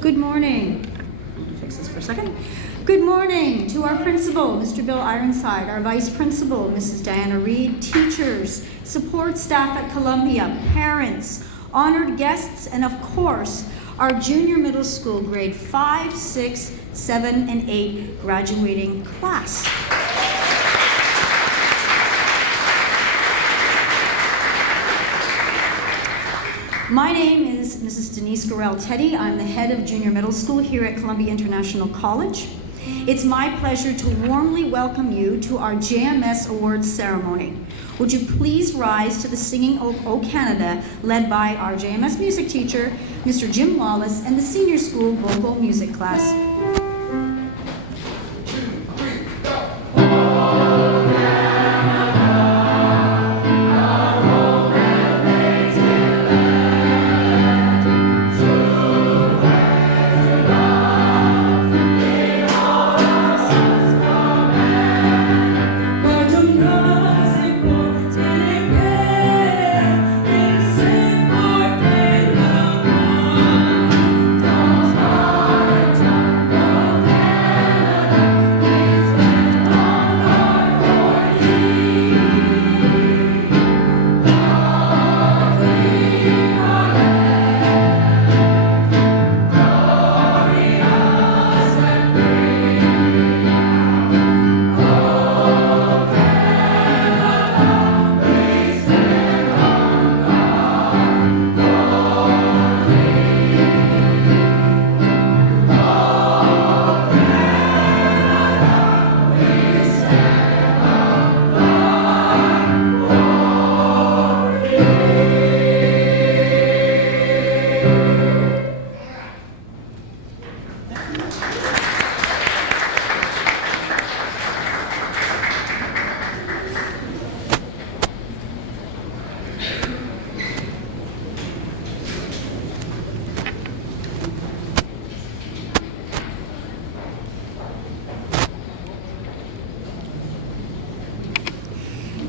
Good morning. Fix this for a second. Good morning to our principal, Mr. Bill Ironside, our vice principal, Mrs. Diana Reed, teachers, support staff at Columbia, parents, honored guests, and of course, our junior middle school grade 5, 6, 7, and 8 graduating class. My name is Mrs. Denise Gorell-Teddy. I'm the head of junior middle school here at Columbia International College. It's my pleasure to warmly welcome you to our JMS Awards ceremony. Would you please rise to the singing of O Canada, led by our JMS music teacher, Mr. Jim Wallace, and the senior school vocal music class.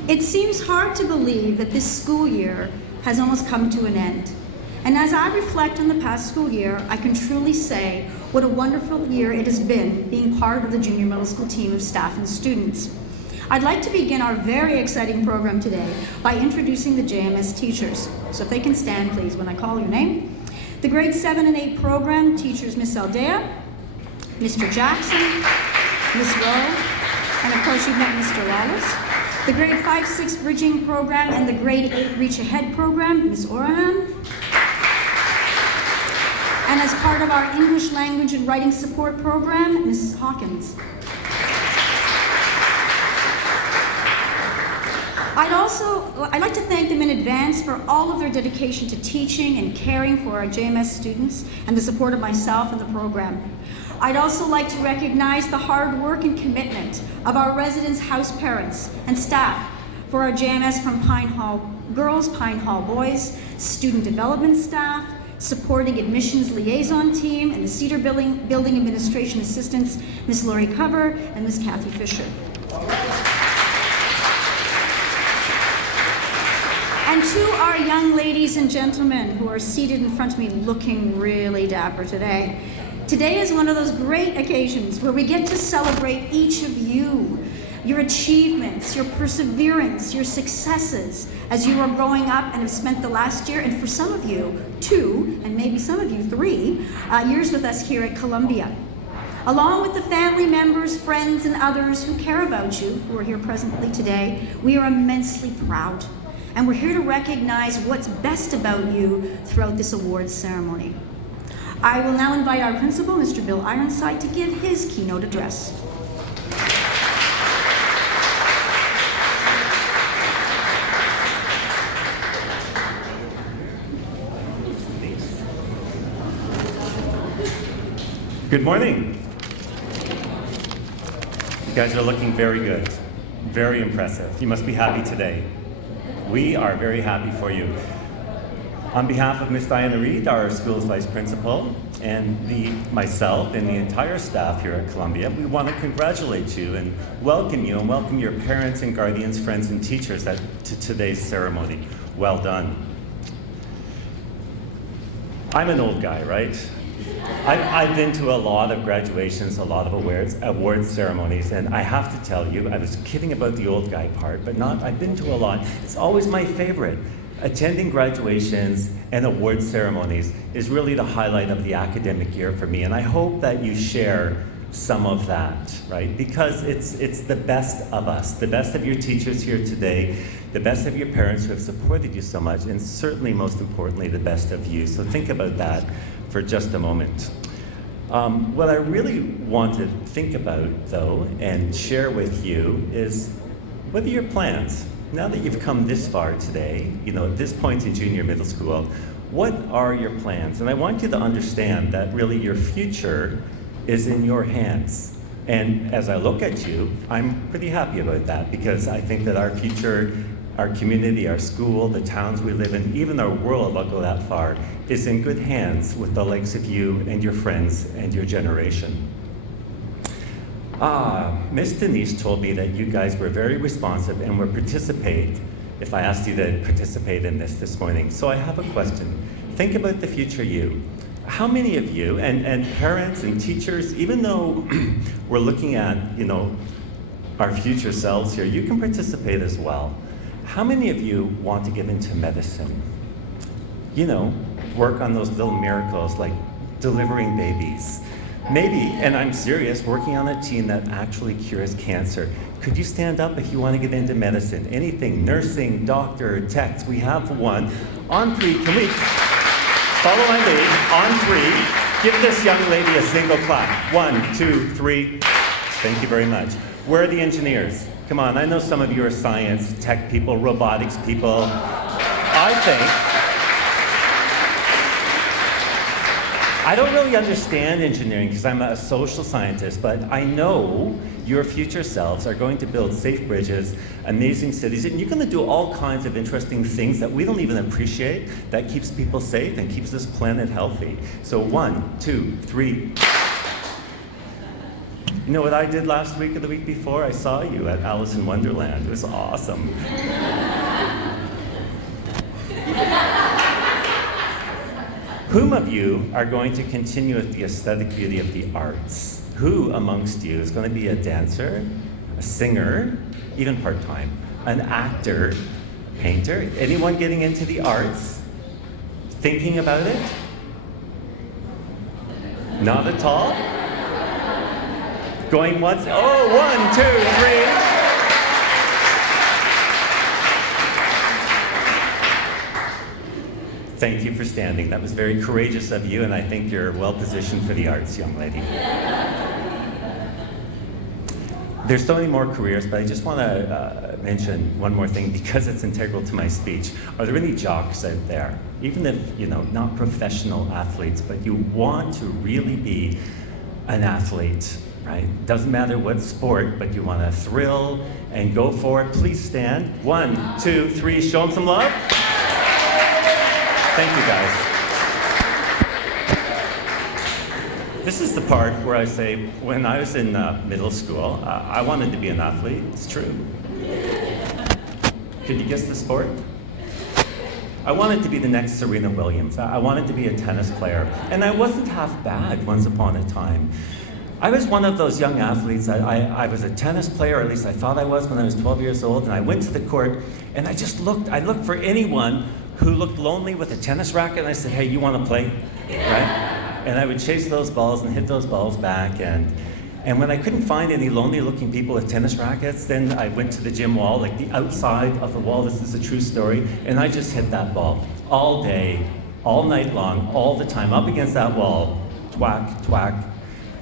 It seems hard to believe that this school year has almost come to an end. And as I reflect on the past school year, I can truly say what a wonderful year it has been being part of the junior middle school team of staff and students. I'd like to begin our very exciting program today by introducing the JMS teachers. So if they can stand, please, when I call your name. The grade 7 and 8 program teachers, Miss Aldea, Mr. Jackson, Miss Rowe, and of course you've met Mr. Wallace. The grade 5-6 bridging program and the grade 8 reach ahead program, Ms. Orahan. And as part of our English language and writing support program, Mrs. Hawkins. I'd like to thank them in advance for all of their dedication to teaching and caring for our JMS students and the support of myself and the program. I'd also like to recognize the hard work and commitment of our residents' house parents and staff for our JMS from Pine Hall Girls, Pine Hall Boys, student development staff, supporting admissions liaison team, and the Cedar Building Administration Assistants, Ms. Lori Cover and Ms. Kathy Fisher. And to our young ladies and gentlemen who are seated in front of me looking really dapper today. Today is one of those great occasions where we get to celebrate each of you, your achievements, your perseverance, your successes as you are growing up and have spent the last year, and for some of you, 2, and maybe some of you 3, years with us here at Columbia. Along with the family members, friends, and others who care about you, who are here presently today, we are immensely proud. And we're here to recognize what's best about you throughout this awards ceremony. I will now invite our principal, Mr. Bill Ironside, to give his keynote address. Good morning. You guys are looking very good, very impressive. You must be happy today. We are very happy for you. On behalf of Ms. Diana Reed, our school's vice principal, and myself and the entire staff here at Columbia, we want to congratulate you and welcome your parents and guardians, friends and teachers to today's ceremony. Well done. I'm an old guy, right? I've been to a lot of graduations, a lot of awards ceremonies, and I have to tell you, I was kidding about the old guy part, but I've been to a lot. It's always my favorite. Attending graduations and award ceremonies is really the highlight of the academic year for me, and I hope that you share some of that, right? Because it's the best of us, the best of your teachers here today, the best of your parents who have supported you so much, and certainly most importantly, the best of you. So think about that for just a moment. What I really want to think about, though, and share with you is, what are your plans? Now that you've come this far today, at this point in junior middle school, what are your plans? And I want you to understand that really your future is in your hands. And as I look at you, I'm pretty happy about that, because I think that our future, our community, our school, the towns we live in, even our world, I'll go that far, is in good hands with the likes of you and your friends and your generation. Miss Denise told me that you guys were very responsive and would participate if I asked you to participate in this morning. So I have a question. Think about the future you. How many of you, and parents and teachers, even though we're looking at, our future selves here, you can participate as well. How many of you want to get into medicine? Work on those little miracles like delivering babies. Maybe, and I'm serious, working on a team that actually cures cancer. Could you stand up if you want to get into medicine? Anything, nursing, doctor, tech, we have one. On 3, can we follow my lead? On 3, give this young lady a single clap. 1, 2, 3. Thank you very much. Where are the engineers? Come on, I know some of you are science, tech people, robotics people. I don't really understand engineering because I'm a social scientist, but I know your future selves are going to build safe bridges, amazing cities, and you're going to do all kinds of interesting things that we don't even appreciate that keeps people safe and keeps this planet healthy. So 1, 2, 3. You know what I did last week or the week before? I saw you at Alice in Wonderland. It was awesome. Whom of you are going to continue with the aesthetic beauty of the arts? Who amongst you is going to be a dancer, a singer, even part-time, an actor, painter? Anyone getting into the arts? Thinking about it? Not at all? Going once? Oh, 1, 2, 3. Thank you for standing. That was very courageous of you, and I think you're well positioned for the arts, young lady. There's so many more careers, but I just want to mention one more thing because it's integral to my speech. Are there any jocks out there? Even if, not professional athletes, but you want to really be an athlete, right? Doesn't matter what sport, but you want to thrill and go for it. Please stand. 1, 2, 3. Show them some love. Thank you, guys. This is the part where I say, when I was in middle school, I wanted to be an athlete. It's true. Could you guess the sport? I wanted to be the next Serena Williams. I wanted to be a tennis player. And I wasn't half bad once upon a time. I was one of those young athletes. I was a tennis player, or at least I thought I was when I was 12 years old, and I went to the court, and I looked for anyone who looked lonely with a tennis racket, and I said, hey, you want to play, right? And I would chase those balls and hit those balls back, and when I couldn't find any lonely-looking people with tennis rackets, then I went to the gym wall, like the outside of the wall, this is a true story, and I just hit that ball all day, all night long, all the time, up against that wall, twack, twack.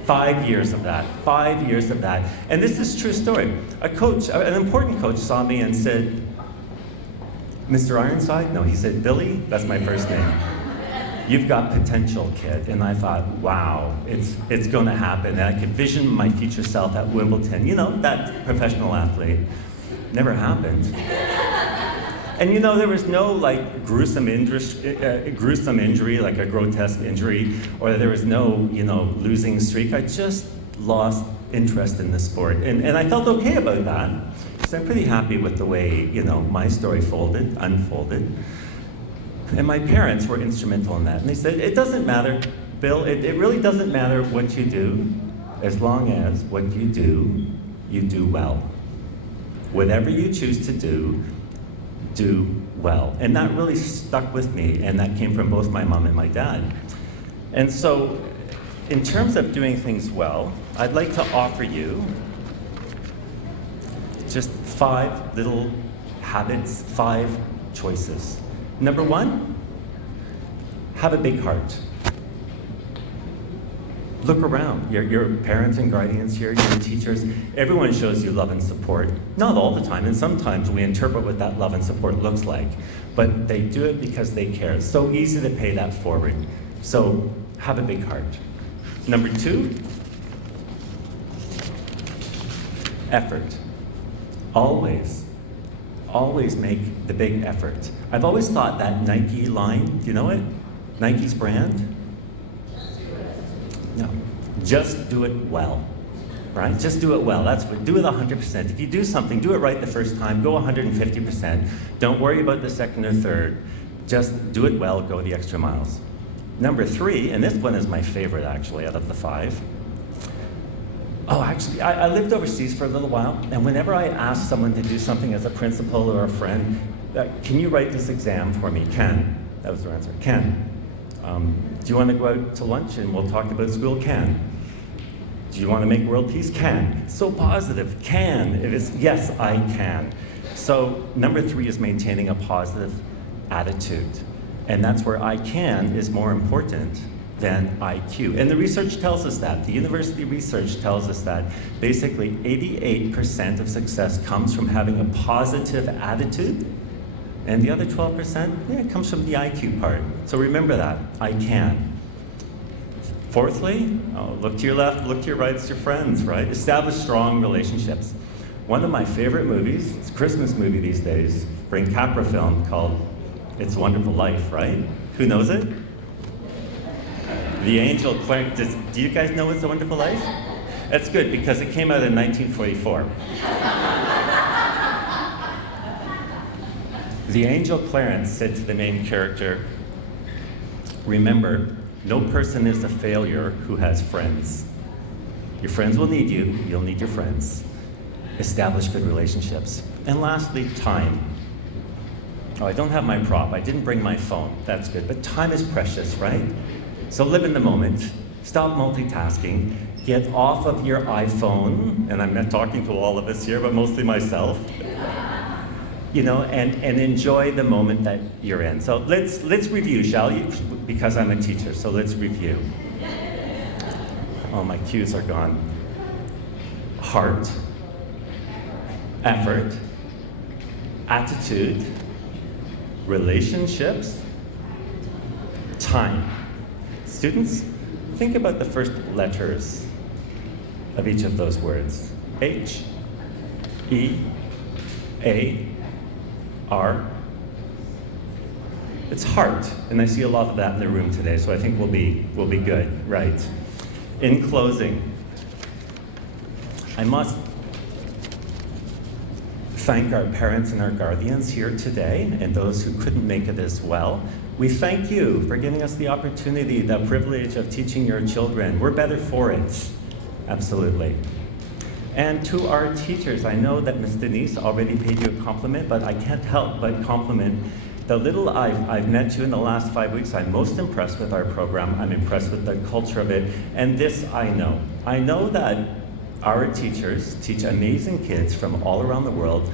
5 years of that, 5 years of that. And this is a true story. A coach, an important coach saw me and said, Mr. Ironside? No, he said, Billy, that's my first name. You've got potential, kid. And I thought, wow, it's going to happen. And I could vision my future self at Wimbledon. You know, that professional athlete. Never happened. And you know, there was no like gruesome injury, like a grotesque injury, or there was no, you know, losing streak. I just lost interest in the sport. And I felt okay about that. So I'm pretty happy with the way, you know, my story unfolded. And my parents were instrumental in that. And they said, it doesn't matter, Bill, it really doesn't matter what you do, as long as what you do well. Whatever you choose to do well. And that really stuck with me, and that came from both my mom and my dad. And so, in terms of doing things well, I'd like to offer you just 5 little habits, 5 choices. Number 1, have a big heart. Look around. Your parents and guardians here, your teachers, everyone shows you love and support. Not all the time, and sometimes we interpret what that love and support looks like. But they do it because they care. It's so easy to pay that forward. So have a big heart. Number 2, effort. Always make the big effort. I've always thought that Nike line, do you know it? Nike's brand? No, just do it well, right? Just do it well. That's what, do it 100%. If you do something, do it right the first time, go 150%. Don't worry about the second or third. Just do it well, go the extra miles. Number 3, and this one is my favorite actually out of the 5. Oh, actually, I lived overseas for a little while, and whenever I asked someone to do something as a principal or a friend, can you write this exam for me? Can. That was their answer. Can. Do you want to go out to lunch and we'll talk about school? Can. Do you want to make world peace? Can. So positive. Can. It is, yes, I can. So number 3 is maintaining a positive attitude. And that's where I can is more important than IQ. And the research tells us that. The university research tells us that basically 88% of success comes from having a positive attitude, and the other 12%, comes from the IQ part. So remember that, I can. Fourthly, look to your left, look to your right, it's your friends, right? Establish strong relationships. One of my favorite movies, it's a Christmas movie these days, Frank Capra film called It's a Wonderful Life, right? Who knows it? The Angel Clarence, do you guys know It's a Wonderful Life? That's good, because it came out in 1944. The Angel Clarence said to the main character, remember, no person is a failure who has friends. Your friends will need you, you'll need your friends. Establish good relationships. And lastly, time. Oh, I don't have my prop, I didn't bring my phone, that's good, but time is precious, right? So live in the moment, stop multitasking, get off of your iPhone, and I'm not talking to all of us here, but mostly myself, you know, and enjoy the moment that you're in. So let's review, shall you? Because I'm a teacher, so let's review. Oh, my cues are gone. Heart, effort, attitude, relationships, time. Students, think about the first letters of each of those words. H, E, A, R. It's heart, and I see a lot of that in the room today, so I think we'll be good, right? In closing, I must thank our parents and our guardians here today, and those who couldn't make it as well. We thank you for giving us the opportunity, the privilege of teaching your children. We're better for it, absolutely. And to our teachers, I know that Ms. Denise already paid you a compliment, but I can't help but compliment the little I've met you in the last 5 weeks. I'm most impressed with our program. I'm impressed with the culture of it. And this I know. I know that our teachers teach amazing kids from all around the world,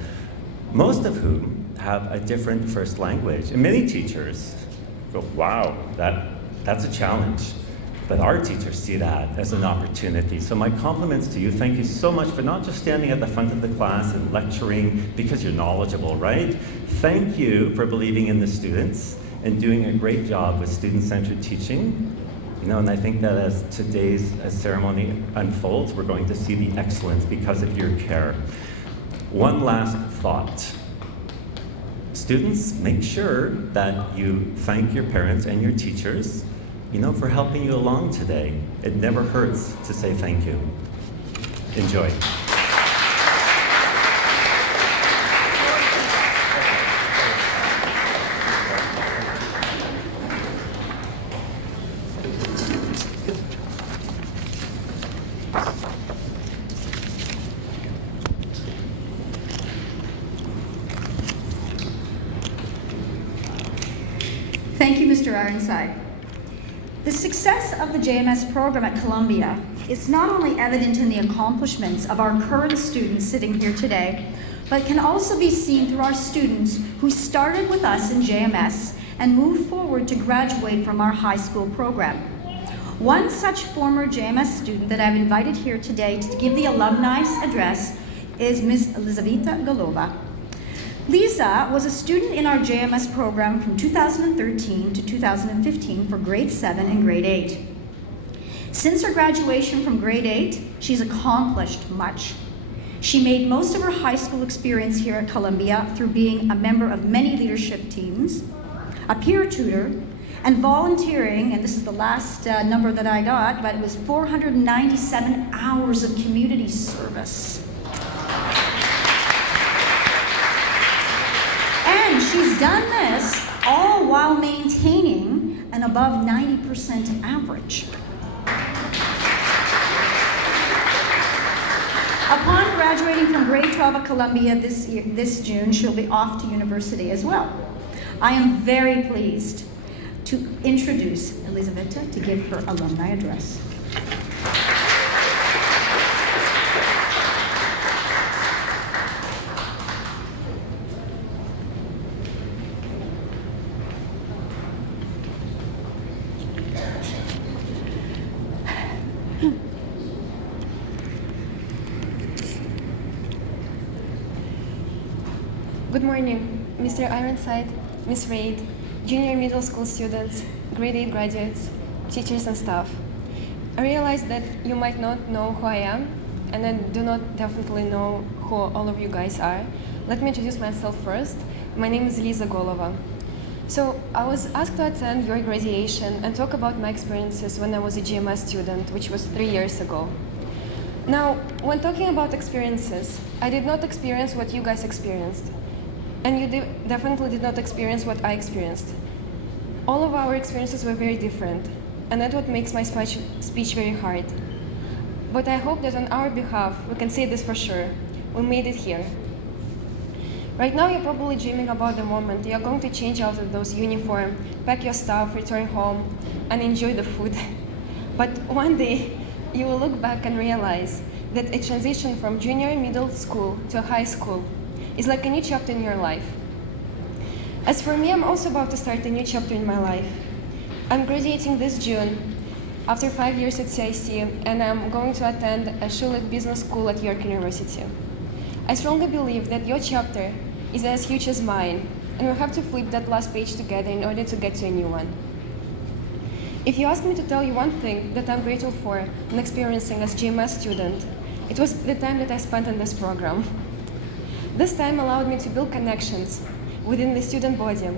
most of whom have a different first language. And many teachers go, wow, that's a challenge. But our teachers see that as an opportunity. So my compliments to you. Thank you so much for not just standing at the front of the class and lecturing because you're knowledgeable, right? Thank you for believing in the students and doing a great job with student-centered teaching. And I think that as today's ceremony unfolds, we're going to see the excellence because of your care. One last thought. Students, make sure that you thank your parents and your teachers, for helping you along today. It never hurts to say thank you. Enjoy. Thank you, Mr. Ironside. The success of the JMS program at Columbia is not only evident in the accomplishments of our current students sitting here today, but can also be seen through our students who started with us in JMS and moved forward to graduate from our high school program. One such former JMS student that I've invited here today to give the alumni address is Ms. Elizaveta Golova. Lisa was a student in our JMS program from 2013 to 2015 for grade 7 and grade 8. Since her graduation from grade 8, she's accomplished much. She made most of her high school experience here at Columbia through being a member of many leadership teams, a peer tutor, and volunteering, and this is the last number that I got, but it was 497 hours of community service. And she's done this all while maintaining an above 90% average. Upon graduating from grade 12 at Columbia this June, she'll be off to university as well. I am very pleased to introduce Elizaveta to give her alumni address. Good morning, Mr. Ironside, Ms. Reid, junior middle school students, grade 8 graduates, teachers and staff. I realize that you might not know who I am, and I do not definitely know who all of you guys are. Let me introduce myself first. My name is Liza Golova. So I was asked to attend your graduation and talk about my experiences when I was a JMS student, which was 3 years ago. Now, when talking about experiences, I did not experience what you guys experienced. And you definitely did not experience what I experienced. All of our experiences were very different, and that's what makes my speech very hard. But I hope that on our behalf, we can say this for sure. We made it here. Right now, you're probably dreaming about the moment you're going to change out of those uniforms, pack your stuff, return home, and enjoy the food. But one day, you will look back and realize that a transition from junior middle school to high school is like a new chapter in your life. As for me, I'm also about to start a new chapter in my life. I'm graduating this June after 5 years at CIC, and I'm going to attend a Schulich Business School at York University. I strongly believe that your chapter is as huge as mine, and we'll have to flip that last page together in order to get to a new one. If you ask me to tell you one thing that I'm grateful for and experiencing as JMS student, it was the time that I spent in this program. This time allowed me to build connections within the student body,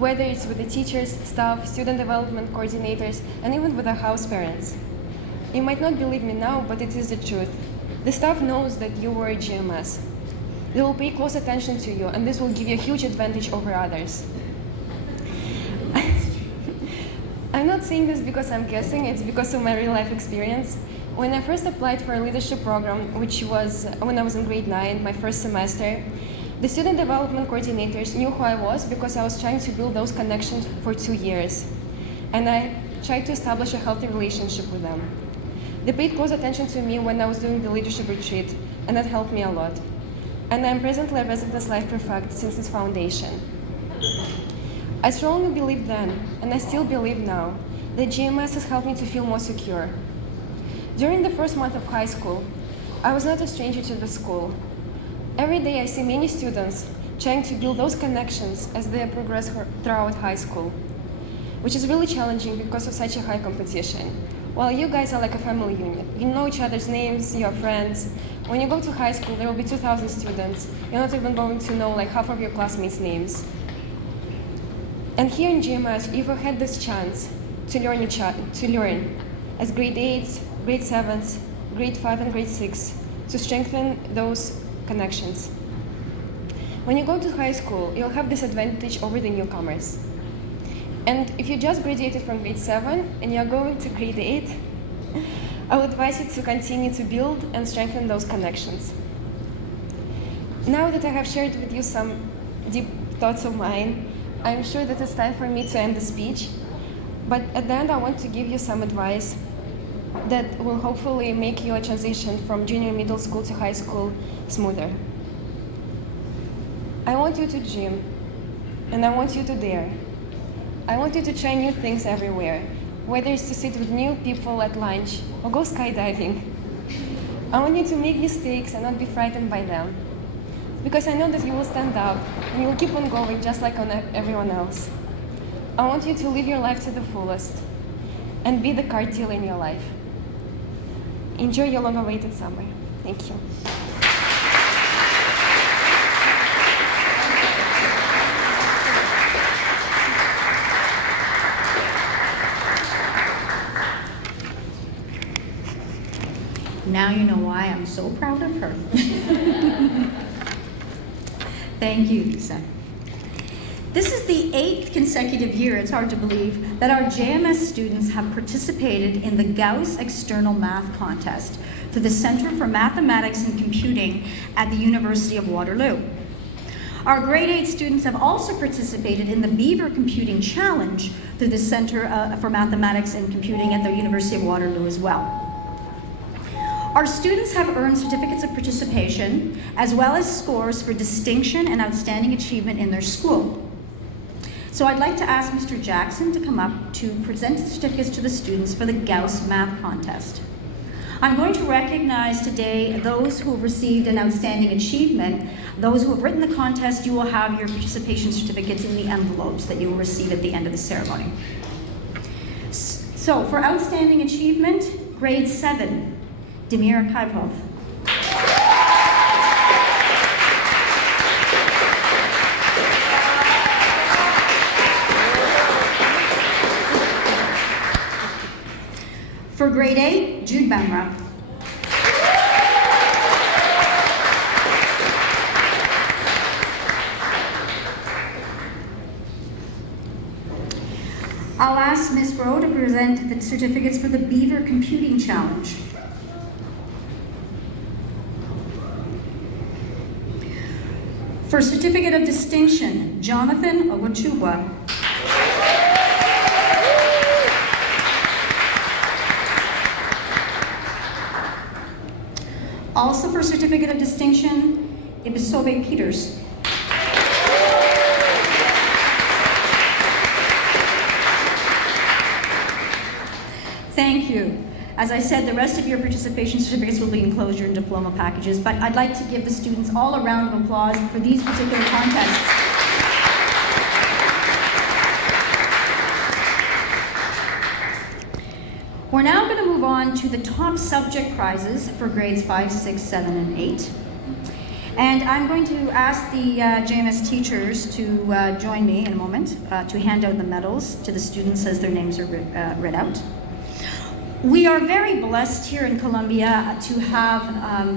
whether it's with the teachers, staff, student development coordinators, and even with the house parents. You might not believe me now, but it is the truth. The staff knows that you were a GMS. They will pay close attention to you, and this will give you a huge advantage over others. I'm not saying this because I'm guessing, it's because of my real life experience. When I first applied for a leadership program, which was when I was in grade 9, my first semester, the student development coordinators knew who I was because I was trying to build those connections for 2 years. And I tried to establish a healthy relationship with them. They paid close attention to me when I was doing the leadership retreat, and that helped me a lot. And I'm presently a Residence Life Prefect since its foundation. I strongly believed then, and I still believe now, that JMS has helped me to feel more secure. During the first month of high school, I was not a stranger to the school. Every day I see many students trying to build those connections as they progress throughout high school, which is really challenging because of such a high competition. While you guys are like a family unit, you know each other's names, you're friends. When you go to high school, there will be 2,000 students. You're not even going to know like half of your classmates' names. And here in JMS, if you had this chance to learn as grade 8s, grade 7s, grade 5 and grade 6, to strengthen those connections. When you go to high school, you'll have this advantage over the newcomers. And if you just graduated from grade 7 and you're going to grade 8, I would advise you to continue to build and strengthen those connections. Now that I have shared with you some deep thoughts of mine, I'm sure that it's time for me to end the speech. But at the end, I want to give you some advice that will hopefully make your transition from junior middle school to high school smoother. I want you to dream, and I want you to dare. I want you to try new things everywhere, whether it's to sit with new people at lunch or go skydiving. I want you to make mistakes and not be frightened by them, because I know that you will stand up and you will keep on going just like everyone else. I want you to live your life to the fullest and be the card dealer in your life. Enjoy your long-awaited summer. Thank you. Now you know why I'm so proud of her. Thank you, Lisa. This is the 8th consecutive year, it's hard to believe, that our JMS students have participated in the Gauss External Math Contest through the Center for Mathematics and Computing at the University of Waterloo. Our grade 8 students have also participated in the Beaver Computing Challenge through the Center for Mathematics and Computing at the University of Waterloo as well. Our students have earned certificates of participation as well as scores for distinction and outstanding achievement in their school. So I'd like to ask Mr. Jackson to come up to present the certificates to the students for the Gauss Math Contest. I'm going to recognize today those who have received an outstanding achievement. Those who have written the contest, you will have your participation certificates in the envelopes that you will receive at the end of the ceremony. So for outstanding achievement, grade 7, Demir Kaipov. For grade 8, Jude Bamra. I'll ask Ms. Rowe to present the certificates for the Beaver Computing Challenge. For Certificate of Distinction, Jonathan Ogochukwa. Also for Certificate of Distinction, Ibisobe Peters. Thank you. As I said, the rest of your participation certificates will be enclosed in diploma packages, but I'd like to give the students all a round of applause for these particular contests. We're now going to move on to the top subject prizes for grades 5, 6, 7, and 8. And I'm going to ask the JMS teachers to join me in a moment to hand out the medals to the students as their names are read out. We are very blessed here in Columbia to have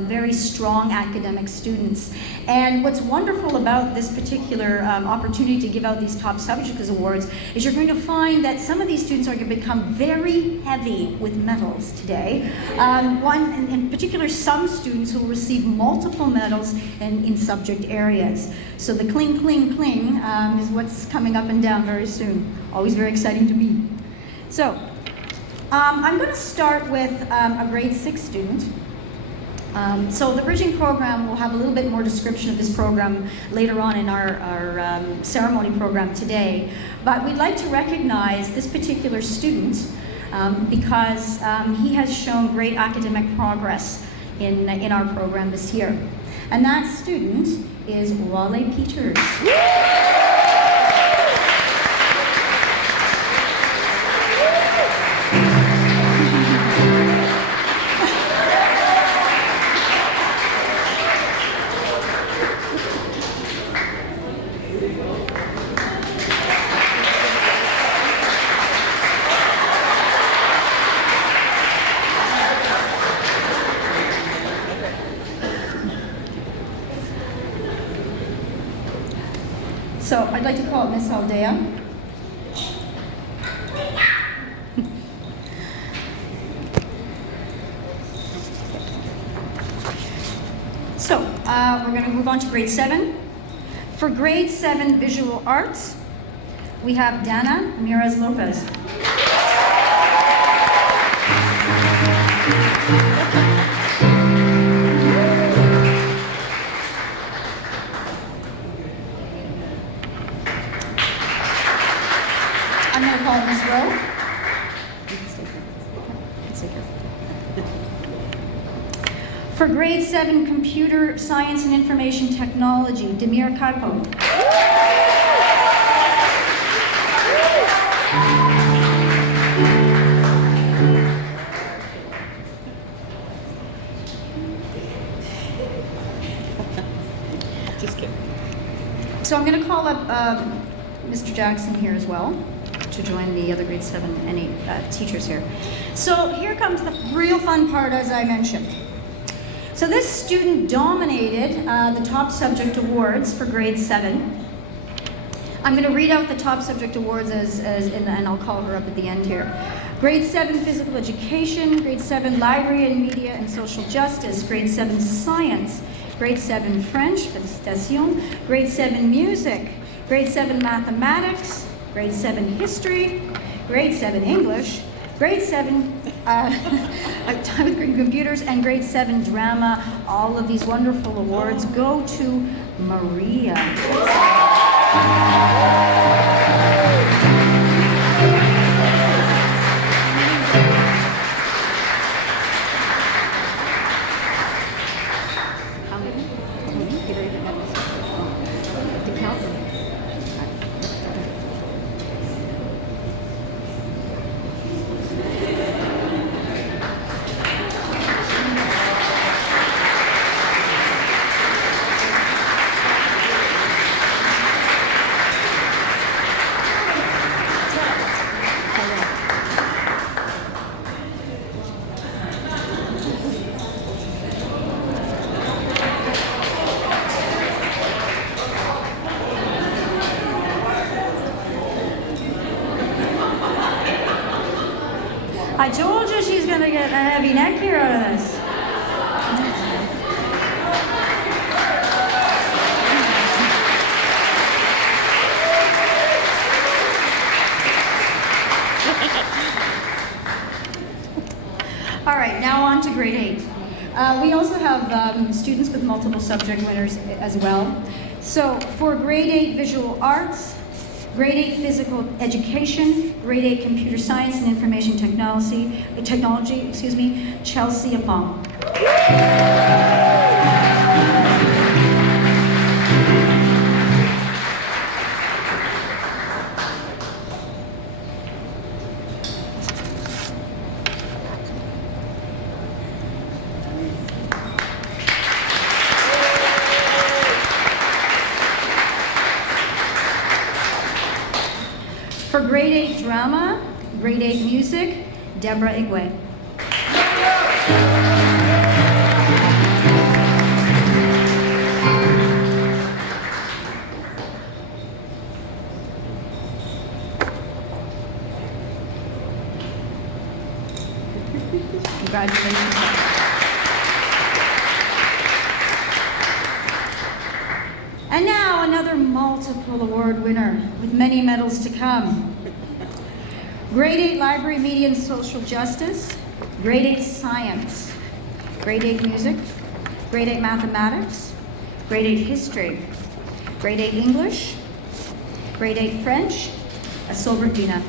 very strong academic students. And what's wonderful about this particular opportunity to give out these top subjects awards is you're going to find that some of these students are going to become very heavy with medals today. One, in particular, some students who will receive multiple medals in subject areas. So the cling, cling, cling is what's coming up and down very soon. Always very exciting to me. So, I'm going to start with a grade 6 student. So the bridging program will have a little bit more description of this program later on in our ceremony program today. But we'd like to recognize this particular student because he has shown great academic progress in our program this year. And that student is Wale Peters. So I'd like to call Miss Aldea. So we're going to move on to grade 7. For grade 7 visual arts, we have Dana Ramirez Lopez. I'm going to call Miss Rowe. You can stay here. You can stay here. For grade 7 computer science and information technology, Demir Karpov. Just kidding. So I'm going to call up Mr. Jackson here as well to join the other grade 7 and 8 teachers here. So here comes the real fun part, as I mentioned. So this student dominated the top subject awards for grade 7. I'm going to read out the top subject awards and I'll call her up at the end here. Grade 7 physical education, grade 7 library and media and social justice, grade 7 science, grade 7 French, félicitations, grade 7 music, grade 7 mathematics, grade 7 history, grade 7 English, grade 7 time with computers, and grade 7 drama. All of these wonderful awards go to Maria. How many? You don't even have this. To count them. I told you she's gonna get a heavy neck here out of this. All right, now on to grade 8. We also have students with multiple subject winners as well. So for grade 8 visual arts, grade 8 physical education, grade 8 computer science and information technology, Chelsea Apong. For grade 8 drama, grade 8 music, Deborah Igwe. Congratulations. And now another multiple award winner with many medals to come. Grade 8 library, media and social justice, grade 8 science, grade 8 music, grade 8 mathematics, grade 8 history, grade 8 English, grade 8 French, Asoberdina.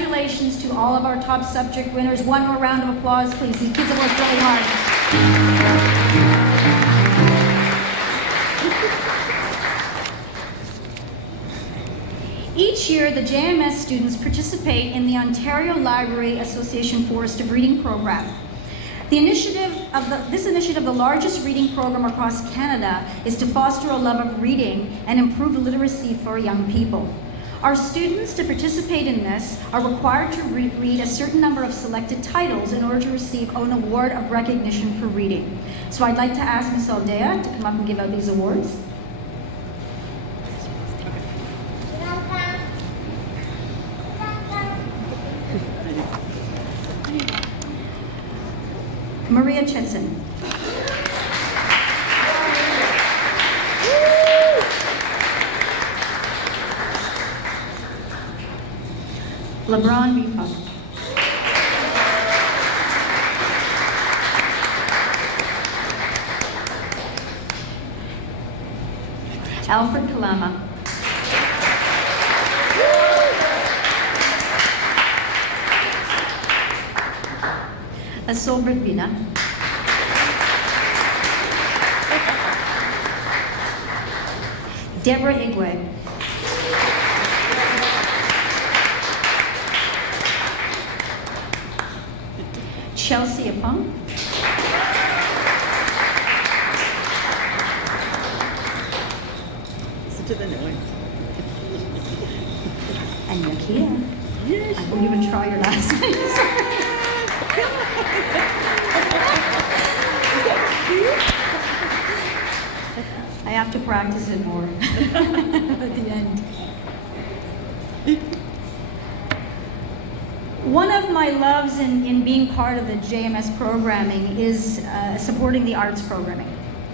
congratulations to all of our top subject winners. One more round of applause, please. These kids have worked really hard. Each year, the JMS students participate in the Ontario Library Association Forest of Reading program. This initiative, the largest reading program across Canada, is to foster a love of reading and improve literacy for young people. Our students, to participate in this, are required to read a certain number of selected titles in order to receive an award of recognition for reading. So I'd like to ask Ms. Aldea to come up and give out these awards. Maria Chetson. LeBron Bupon. Alfred Kalama. Asobrit Bina. Deborah Igwe. Chelsea Apong. Listen to the noise. And Nakia. I won't even try your last name. I have to practice it more at the end. One of my loves in being part of the JMS programming is supporting the arts programming,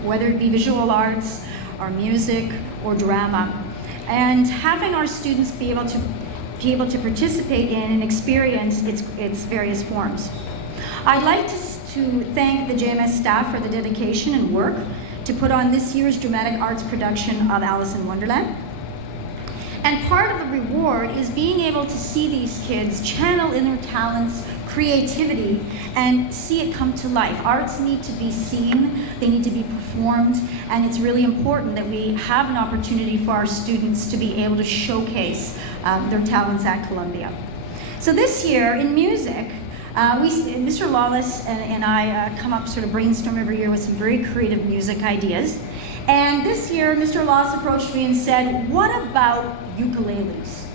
whether it be visual arts or music or drama, and having our students be able to participate in and experience its various forms. I'd like to thank the JMS staff for the dedication and work to put on this year's dramatic arts production of Alice in Wonderland. And part of the reward is being able to see these kids channel in their talents, creativity, and see it come to life. Arts need to be seen, they need to be performed, and it's really important that we have an opportunity for our students to be able to showcase their talents at Columbia. So this year in music, Mr. Lawless and I come up, sort of brainstorm every year with some very creative music ideas. And this year, Mr. Lawless approached me and said, "What about ukuleles?"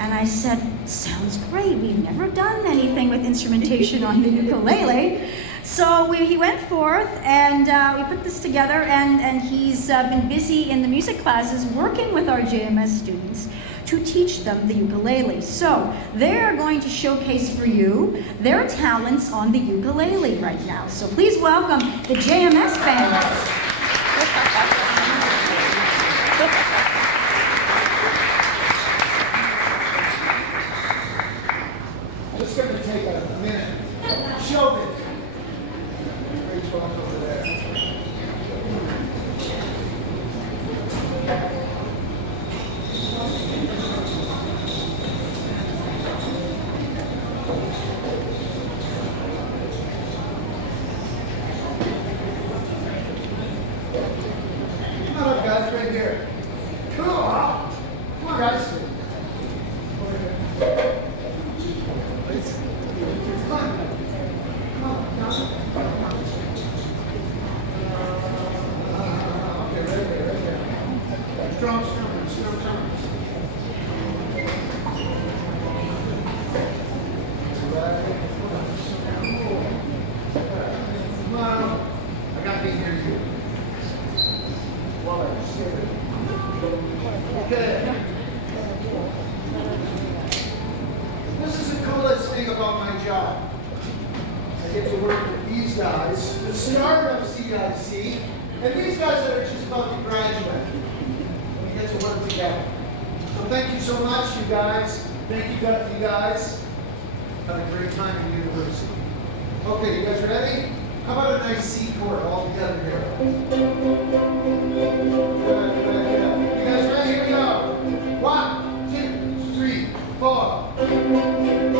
And I said, "Sounds great. We've never done anything with instrumentation on the ukulele." So he went forth and we put this together, and he's been busy in the music classes working with our JMS students to teach them the ukulele. So they're going to showcase for you their talents on the ukulele right now. So please welcome the JMS band. Just going to take a minute. Show me. Great talk over there. Come on up, guys, right here. Come on. Come on, guys. Over here. Come on. Come on. Down. Okay, right there, right there. Strong strummers, strong strummers. Come on. I got these here too. Okay. This is the coolest thing about my job. I get to work with these guys, the start of CIC, and these guys that are just about to graduate. We get to work together. So thank you so much, you guys. Thank you guys. Have a great time in university. Okay, you guys ready? How about a nice C chord all together here? Good. You guys ready? Here we go. 1, 2, 3, 4.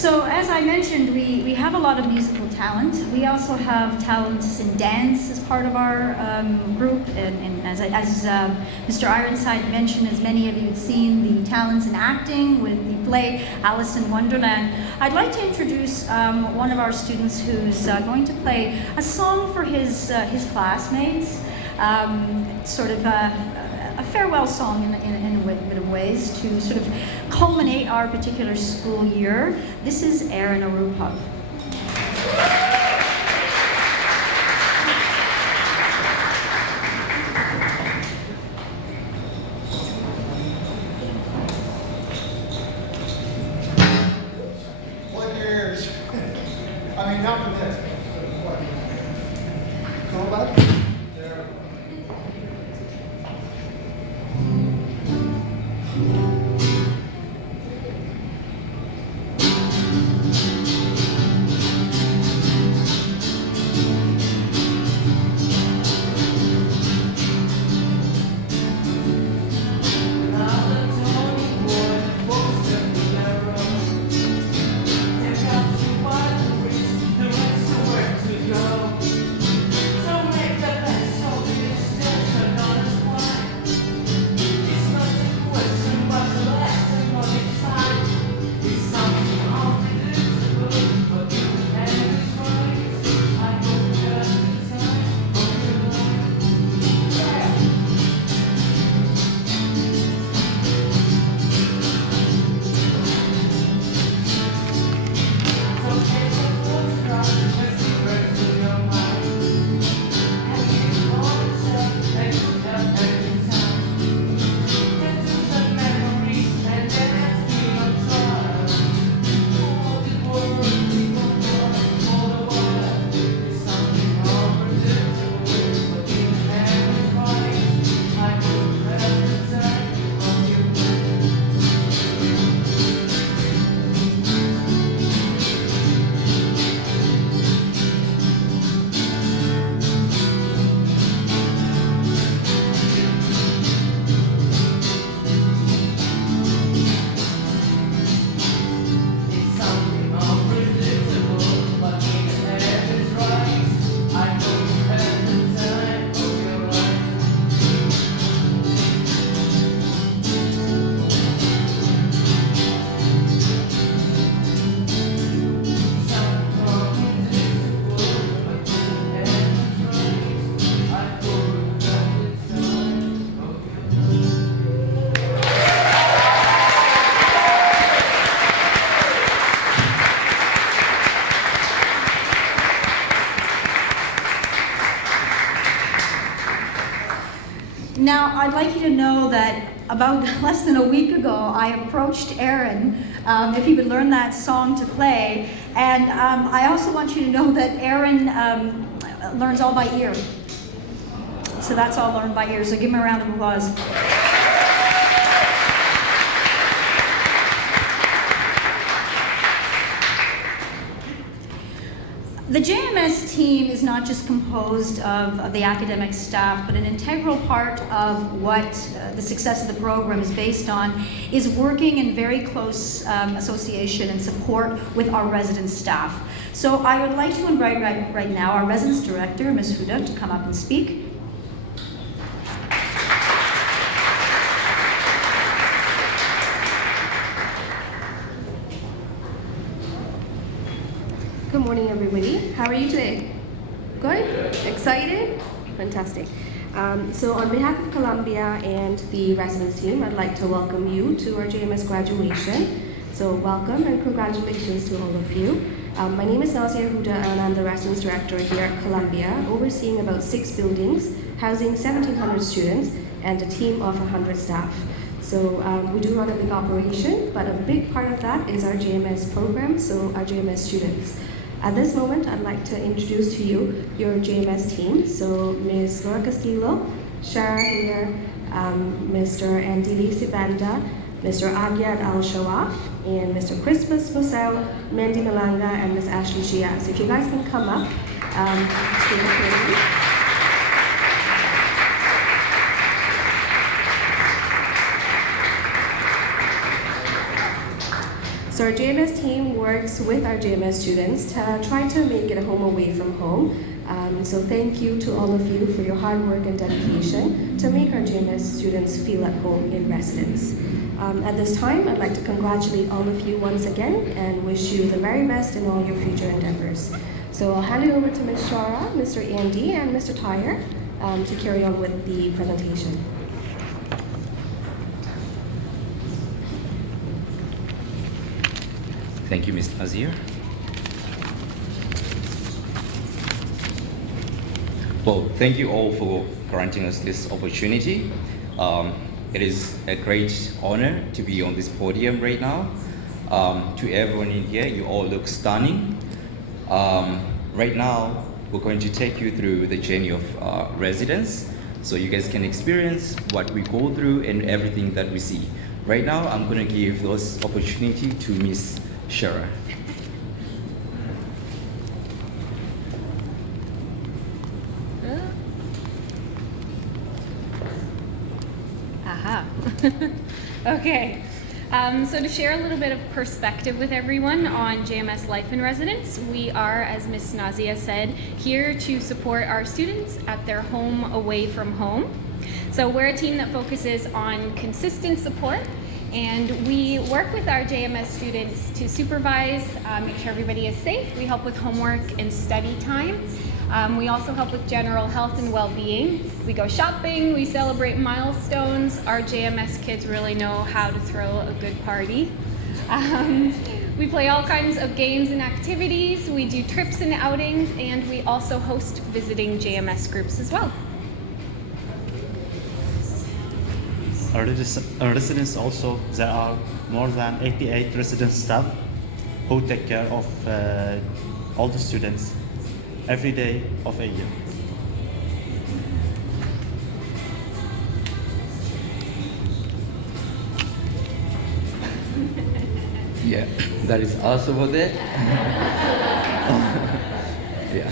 So as I mentioned, we have a lot of musical talent. We also have talents in dance as part of our group, and as Mr. Ironside mentioned, as many of you have seen, the talents in acting with the play Alice in Wonderland. I'd like to introduce one of our students who's going to play a song for his classmates, sort of a farewell song in a bit of ways to sort of culminate our particular school year. This is Aaron Arupov. Plug your ears. I mean, not for this. Go back. There. Now, I'd like you to know that about less than a week ago, I approached Aaron if he would learn that song to play. And I also want you to know that Aaron learns all by ear. So that's all learned by ear. So give him a round of applause. The JMS team is not just composed of the academic staff, but an integral part of what the success of the program is based on is working in very close association and support with our resident staff. So I would like to invite right now our residence director, Ms. Huda, to come up and speak. Good morning, everybody. How are you today? Good? Excited? Fantastic. So on behalf of Columbia and the residence team, I'd like to welcome you to our JMS graduation. So welcome and congratulations to all of you. My name is Nazia Huda and I'm the residence director here at Columbia, overseeing about 6 buildings, housing 1,700 students and a team of 100 staff. So we do run a big operation, but a big part of that is our JMS program, so our JMS students. At this moment, I'd like to introduce to you your JMS team. So Ms. Laura Castillo, Shara here, Mr. Andy Sibanda, Mr. Agyad Al-Shawaf, and Mr. Crispus Mosel, Mendy Malanga, and Ms. Ashley Shia. So if you guys can come up, So our JMS team works with our JMS students to try to make it a home away from home. So thank you to all of you for your hard work and dedication to make our JMS students feel at home in residence. At this time, I'd like to congratulate all of you once again and wish you the very best in all your future endeavors. So I'll hand it over to Ms. Shara, Mr. Andy, and Mr. Tyre to carry on with the presentation. Thank you, Ms. Nazir. Well, thank you all for granting us this opportunity. It is a great honor to be on this podium right now. To everyone in here, you all look stunning. Right now, we're going to take you through the journey of residence, so you guys can experience what we go through and everything that we see. Right now, I'm going to give those opportunity to Ms. Shara. Aha. Okay. So to share a little bit of perspective with everyone on JMS Life in Residence, we are, as Ms. Nazia said, here to support our students at their home away from home. So we're a team that focuses on consistent support, and we work with our JMS students to supervise, make sure everybody is safe. We help with homework and study time. We also help with general health and well-being. We go shopping, we celebrate milestones. Our JMS kids really know how to throw a good party. We play all kinds of games and activities. We do trips and outings, and we also host visiting JMS groups as well. Our residents also, there are more than 88 resident staff who take care of all the students every day of a year. Yeah, that is us over there. Yeah.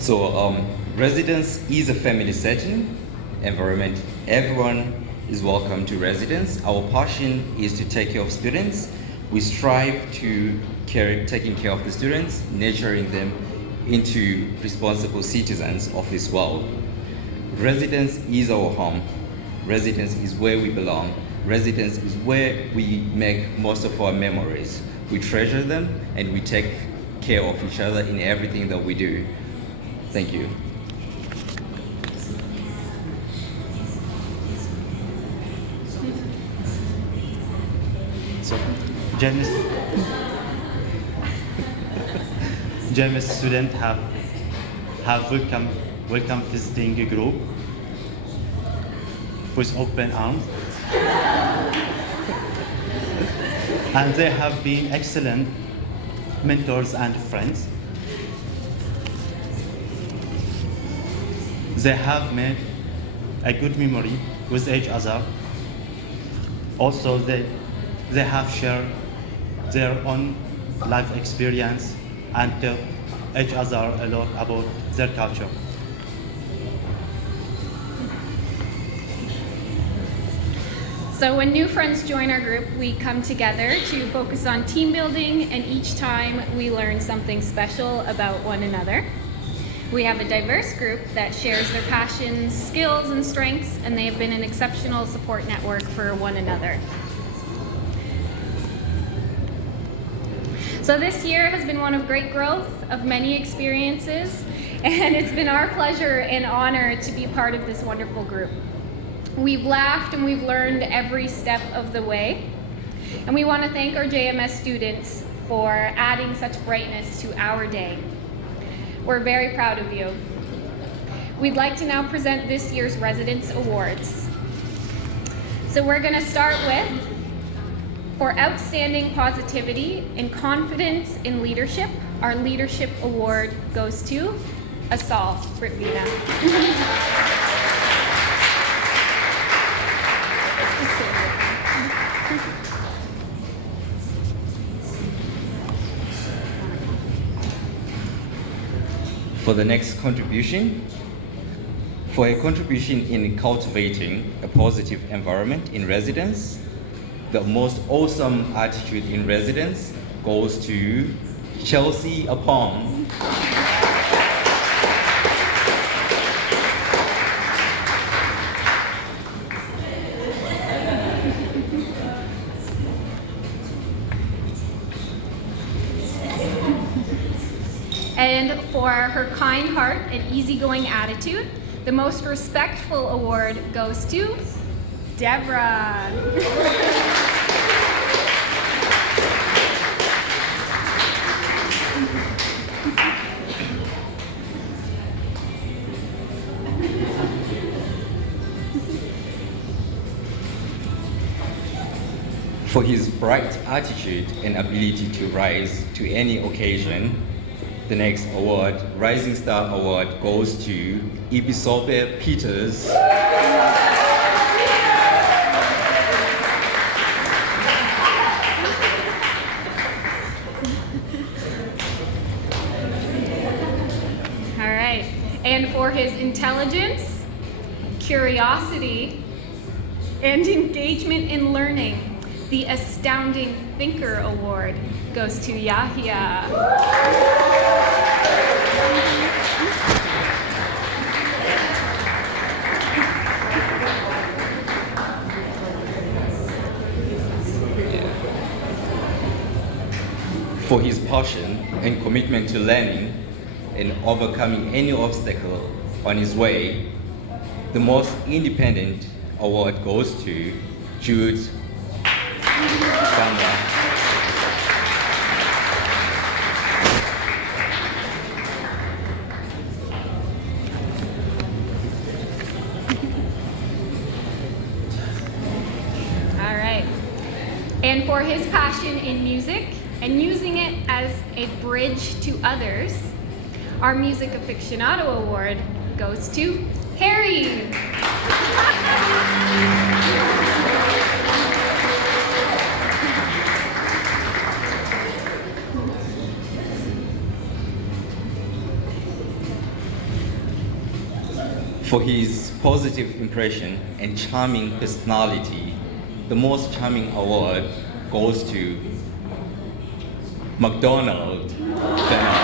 So, residence is a family setting, environment. Everyone is welcome to residence. Our passion is to take care of students. We strive to taking care of the students, nurturing them into responsible citizens of this world. Residence is our home. Residence is where we belong. Residence is where we make most of our memories. We treasure them and we take care of each other in everything that we do. Thank you. So, JMS students have welcome visiting a group with open arms, and they have been excellent mentors and friends. They have made a good memory with each other. Also, they have shared their own life experience and tell each other a lot about their culture. So when new friends join our group, we come together to focus on team building, and each time we learn something special about one another. We have a diverse group that shares their passions, skills, and strengths, and they have been an exceptional support network for one another. So this year has been one of great growth, of many experiences, and it's been our pleasure and honor to be part of this wonderful group. We've laughed and we've learned every step of the way, and we want to thank our JMS students for adding such brightness to our day. We're very proud of you. We'd like to now present this year's Residence Awards. So we're going to start with, for outstanding positivity and confidence in leadership, our Leadership Award goes to Asal Britvina. For the next contribution, for a contribution in cultivating a positive environment in residence, The most awesome attitude in residence goes to Chelsea Upon. And for her kind heart and easygoing attitude, the most respectful award goes to Deborah. For his bright attitude and ability to rise to any occasion, the next award, Rising Star Award, goes to Ibisobe Peters. All right. And for his intelligence, curiosity, and engagement in learning, the Astounding Thinker Award goes to Yahya. For his passion and commitment to learning and overcoming any obstacle on his way, the most independent award goes to Jude Gamba. All right. And for his passion in music and using it as a bridge to others, our Music Aficionado Award goes to Harry. For his positive impression and charming personality, the most charming award goes to McDonald Bernard.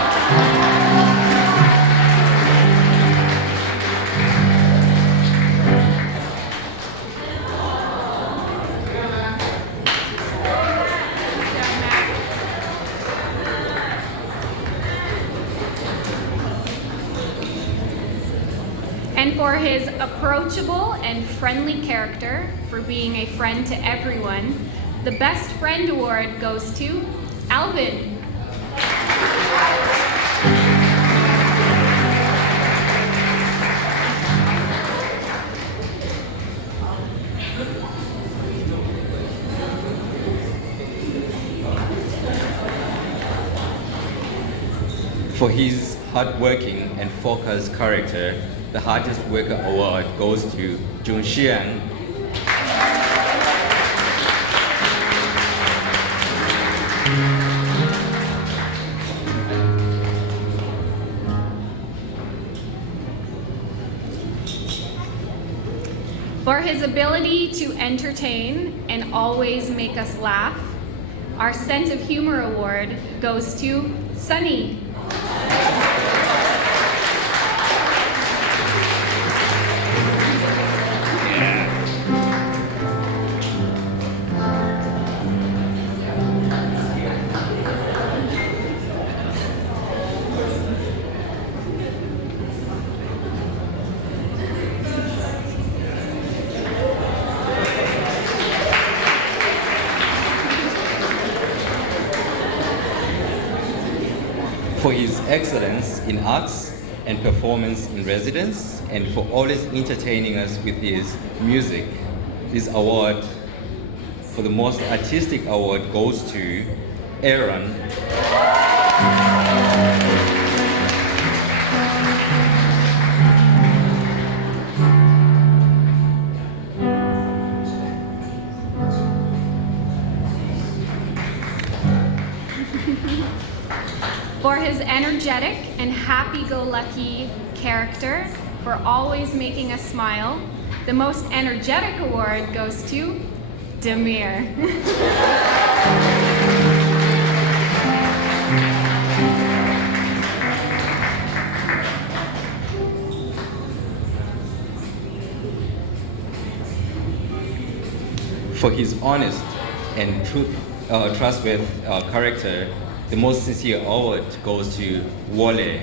And for his approachable and friendly character, for being a friend to everyone, the Best Friend Award goes to Alvin. For his hardworking and focused character, the Hardest Worker Award goes to Jun Xian. For his ability to entertain and always make us laugh, our Sense of Humor Award goes to Sunny. For his excellence in arts and performance in residence, and for always entertaining us with his music, this award for the most artistic award goes to Aaron. For his energetic and happy-go-lucky character, for always making us smile, the most energetic award goes to Demir. For his honest and trustworthy character, the most sincere award goes to Wale.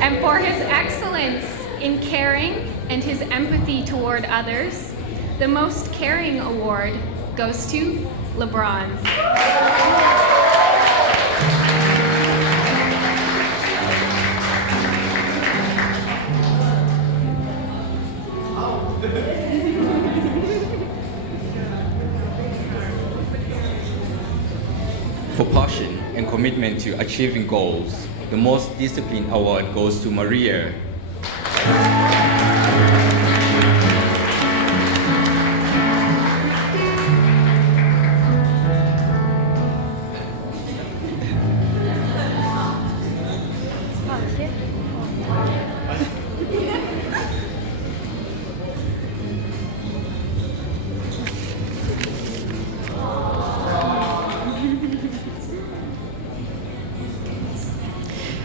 And for his excellence in caring and his empathy toward others, the most caring award goes to LeBron. For passion and commitment to achieving goals, the most disciplined award goes to Maria.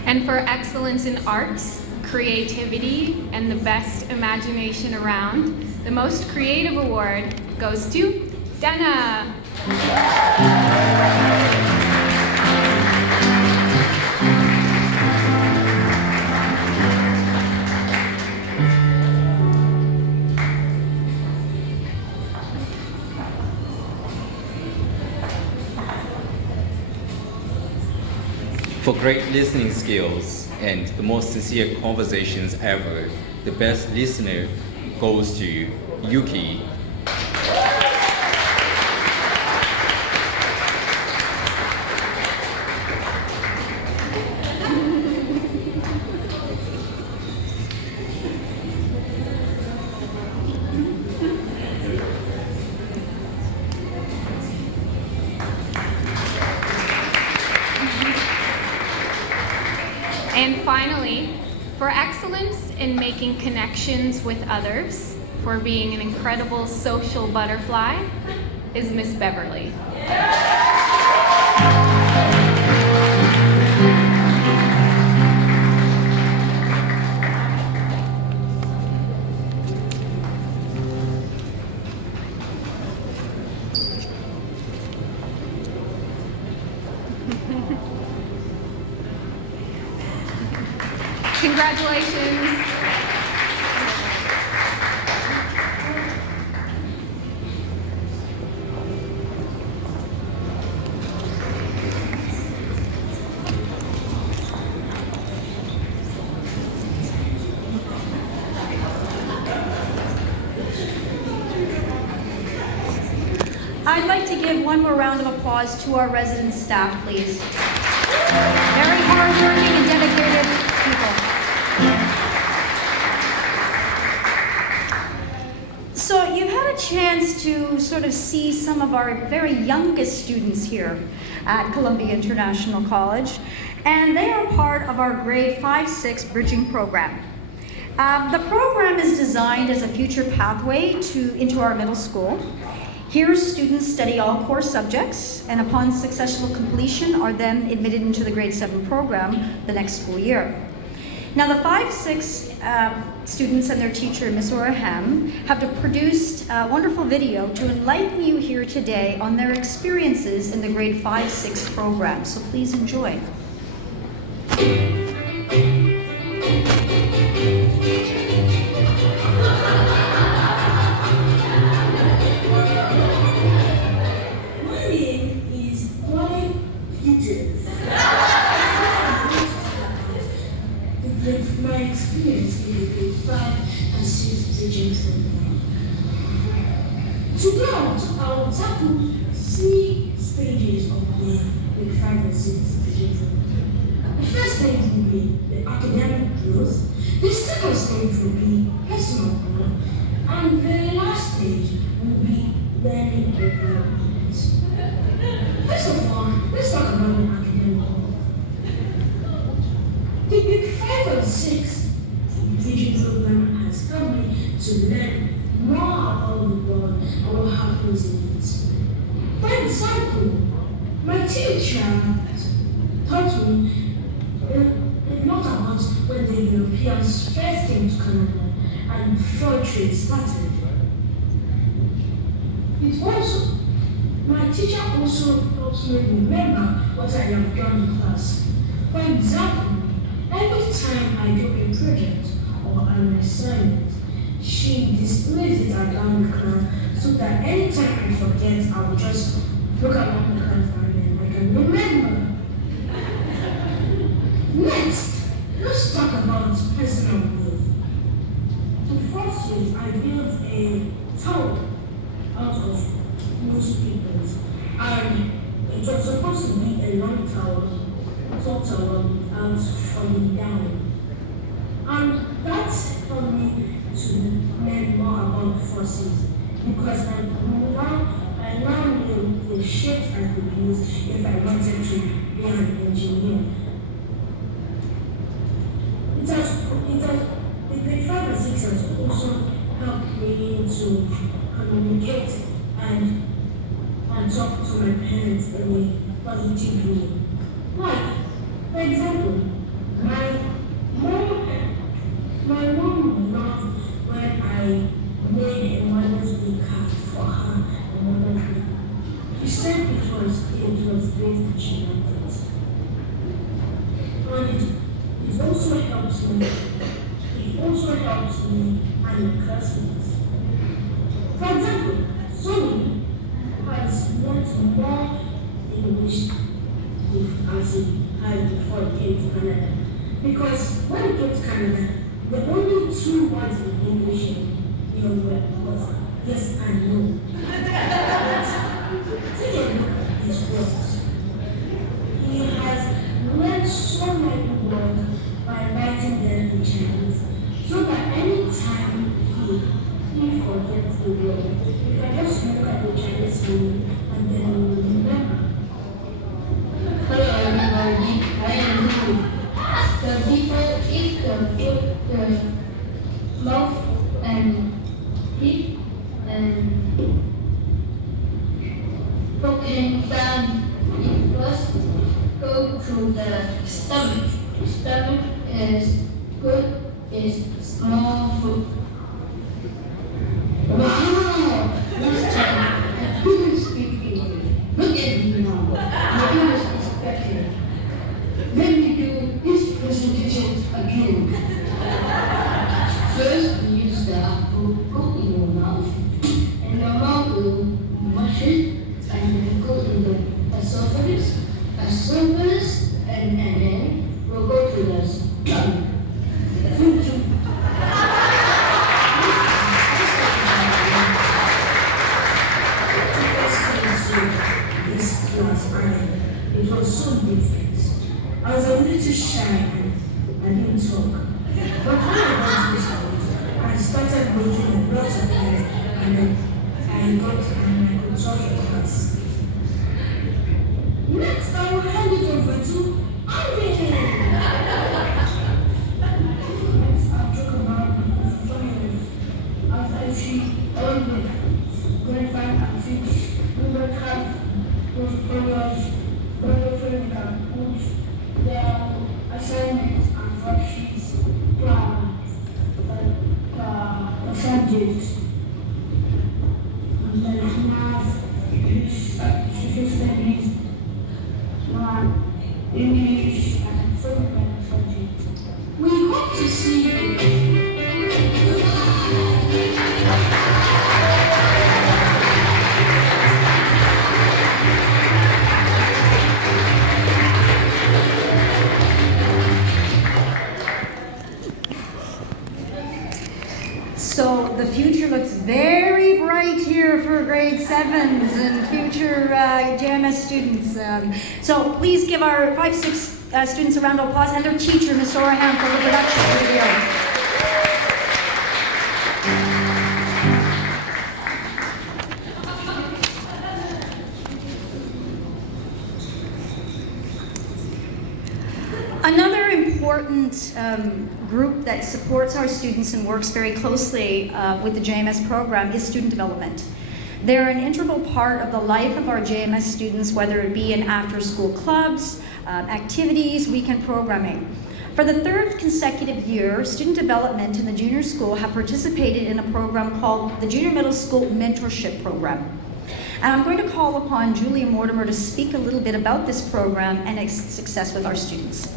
And for excellence in arts, creativity, and the best imagination around, the most creative award goes to Dana. For great listening skills and the most sincere conversations ever, the best listener goes to Yuki. And finally, for excellence in making connections with others, for being an incredible social butterfly, is Miss Beverly. Congratulations. I'd like to give one more round of applause to our resident staff, please. Very hardworking and dedicated people. So you've had a chance to sort of see some of our very youngest students here at Columbia International College, and they are part of our grade 5-6 bridging program. The program is designed as a future pathway into our middle school. Here, students study all core subjects, and upon successful completion are then admitted into the grade 7 program the next school year. Now, the 5-6 students and their teacher, Ms. Oraham, have produced a wonderful video to enlighten you here today on their experiences in the grade 5-6 program. So please enjoy. My name is Wale students. For example, my teacher taught me a lot about when the Europeans first came to Canada and before trade started. My teacher also helps me remember what I have done in class. For example, every time I do a project or an assignment, she displays it around the class so that anytime I forget, I will just look around the class and then I can remember. Next, let's talk about personal growth. In first years, I built a tower out of most people's, and it was supposed to be a long tower, tall tower without falling down. And that helped me to learn more about forces because I now knew the shapes I could use if I wanted to be an engineer. The grade 5 and 6 has also helped me to communicate and talk to my parents in a positive way. Like, for example, my mom loved when I made a Mother's Day card for her on Mother's Day. She said it was great that she liked it. And it also helps me. It also helps me and my classmates. For example, Sonny has learned more English as he had before he came to Canada. Because when he came to Canada, the only 2 words in English was yes and no. Take a look at his words. He has learned so many words by writing them in Chinese, so that anytime he forgets the word, you can just look at the Chinese meaning and then you will remember. Hello everybody, I am Lulu. The people eat the mouth and teeth and broken down. You first go to the stomach. The stomach is good, is small food. Wow! Last time I couldn't speak English. Look at me now. My English is better. Let me do these presentations again. First, you use the apple in your mouth, and your mouth will wash it, and then go in the esophagus, and then we'll go to the stomach. This class, it was so different. I was a little shy and I didn't talk. But when I got used to it, I started making a lot of friends and then I could talk in class. Next, I will hand it over to Alvin. Next, I'll talk about the finance. After I see all the grade 5 and 6, we will have portfolios, their assignments and worksheets, the subjects, and then math, social studies, English, and so many subjects. We hope to see you. So the future looks very bright here for grade 7s and future JMS students. So please give our 5-6 students a round of applause and their teacher, Ms. Orahan, for the production video. Another important group that supports our students and works very closely with the JMS program is student development. They're an integral part of the life of our JMS students, whether it be in after-school clubs, activities, weekend programming. For the third consecutive year, student development in the junior school have participated in a program called the Junior Middle School Mentorship Program. And I'm going to call upon Julia Mortimer to speak a little bit about this program and its success with our students.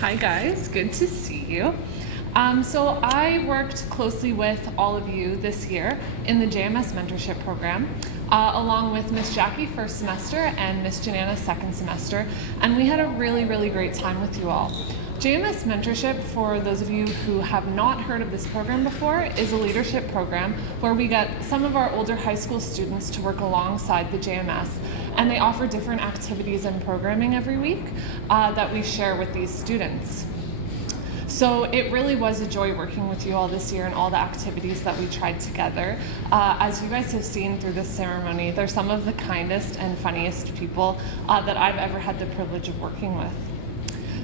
Hi guys, good to see you. So I worked closely with all of you this year in the JMS mentorship program, along with Miss Jackie first semester and Miss Janana second semester, and we had a really, really great time with you all. JMS mentorship, for those of you who have not heard of this program before, is a leadership program where we get some of our older high school students to work alongside the JMS, and they offer different activities and programming every week that we share with these students. So it really was a joy working with you all this year and all the activities that we tried together. As you guys have seen through this ceremony, they're some of the kindest and funniest people that I've ever had the privilege of working with.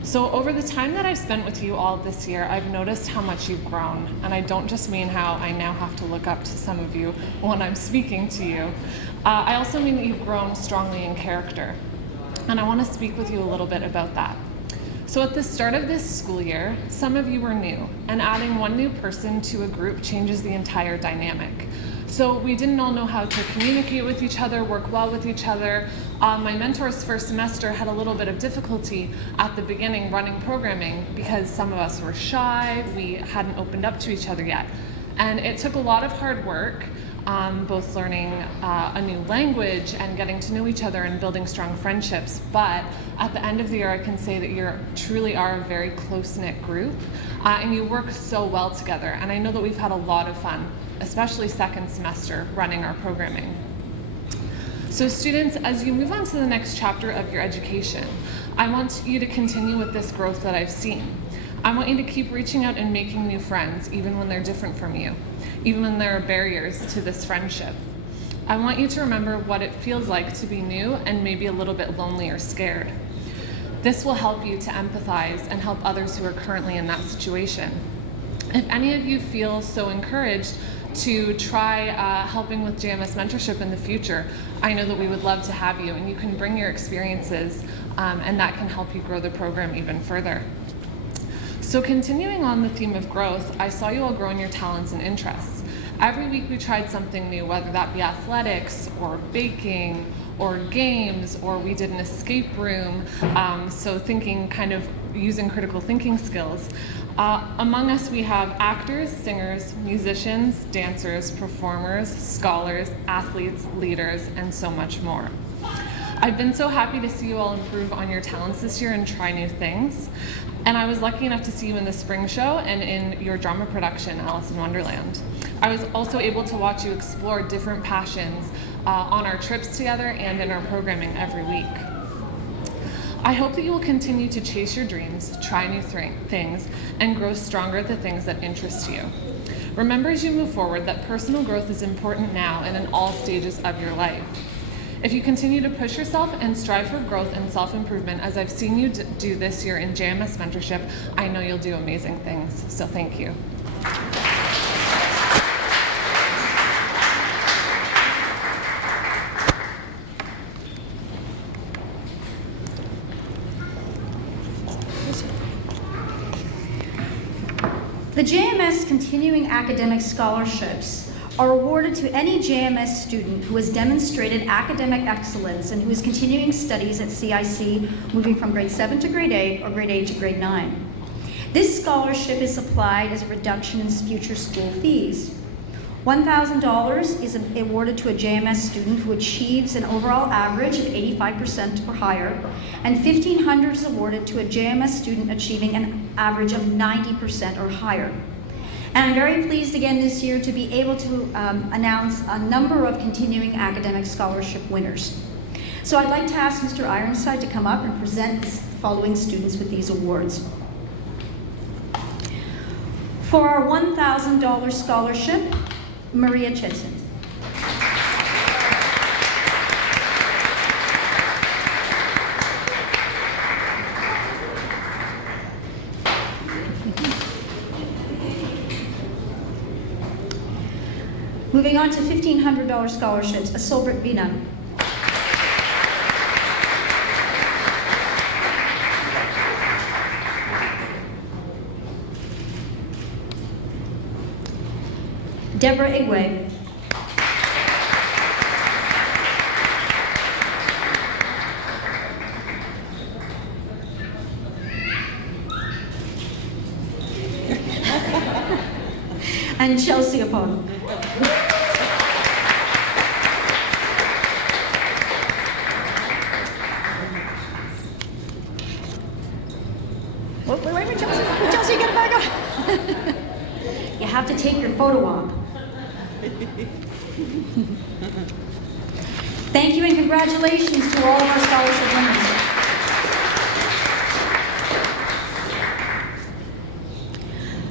So over the time that I've spent with you all this year, I've noticed how much you've grown. And I don't just mean how I now have to look up to some of you when I'm speaking to you. I also mean that you've grown strongly in character. And I want to speak with you a little bit about that. So at the start of this school year, some of you were new, and adding one new person to a group changes the entire dynamic. So we didn't all know how to communicate with each other, work well with each other. My mentor's first semester had a little bit of difficulty at the beginning running programming because some of us were shy, we hadn't opened up to each other yet. And it took a lot of hard work, both learning a new language and getting to know each other and building strong friendships. But at the end of the year, I can say that you truly are a very close-knit group, and you work so well together. And I know that we've had a lot of fun, especially second semester, running our programming. So students, as you move on to the next chapter of your education, I want you to continue with this growth that I've seen. I want you to keep reaching out and making new friends, even when they're different from you, even when there are barriers to this friendship. I want you to remember what it feels like to be new and maybe a little bit lonely or scared. This will help you to empathize and help others who are currently in that situation. If any of you feel so encouraged to try helping with JMS mentorship in the future, I know that we would love to have you, and you can bring your experiences, and that can help you grow the program even further. So continuing on the theme of growth, I saw you all grow in your talents and interests. Every week we tried something new, whether that be athletics or baking or games, or we did an escape room, so thinking, kind of using critical thinking skills. Among us we have actors, singers, musicians, dancers, performers, scholars, athletes, leaders, and so much more. I've been so happy to see you all improve on your talents this year and try new things. And I was lucky enough to see you in the spring show and in your drama production, Alice in Wonderland. I was also able to watch you explore different passions on our trips together and in our programming every week. I hope that you will continue to chase your dreams, try new things, and grow stronger at the things that interest you. Remember as you move forward that personal growth is important now and in all stages of your life. If you continue to push yourself and strive for growth and self-improvement, as I've seen you do this year in JMS mentorship, I know you'll do amazing things. So thank you. The JMS Continuing Academic Scholarships are awarded to any JMS student who has demonstrated academic excellence and who is continuing studies at CIC, moving from grade 7 to grade 8 or grade 8 to grade 9. This scholarship is applied as a reduction in future school fees. $1,000 is awarded to a JMS student who achieves an overall average of 85% or higher, and $1,500 is awarded to a JMS student achieving an average of 90% or higher. And I'm very pleased again this year to be able to announce a number of continuing academic scholarship winners. So I'd like to ask Mr. Ironside to come up and present the following students with these awards. For our $1,000 scholarship, Maria Chitson. Moving on to $1,500 scholarships, Asolbert Binan. Deborah Igwe. And Chelsea Apollo. Wait, Chelsea. Chelsea, get back up. You have to take your photo op. Thank you and congratulations to all of our scholarship winners.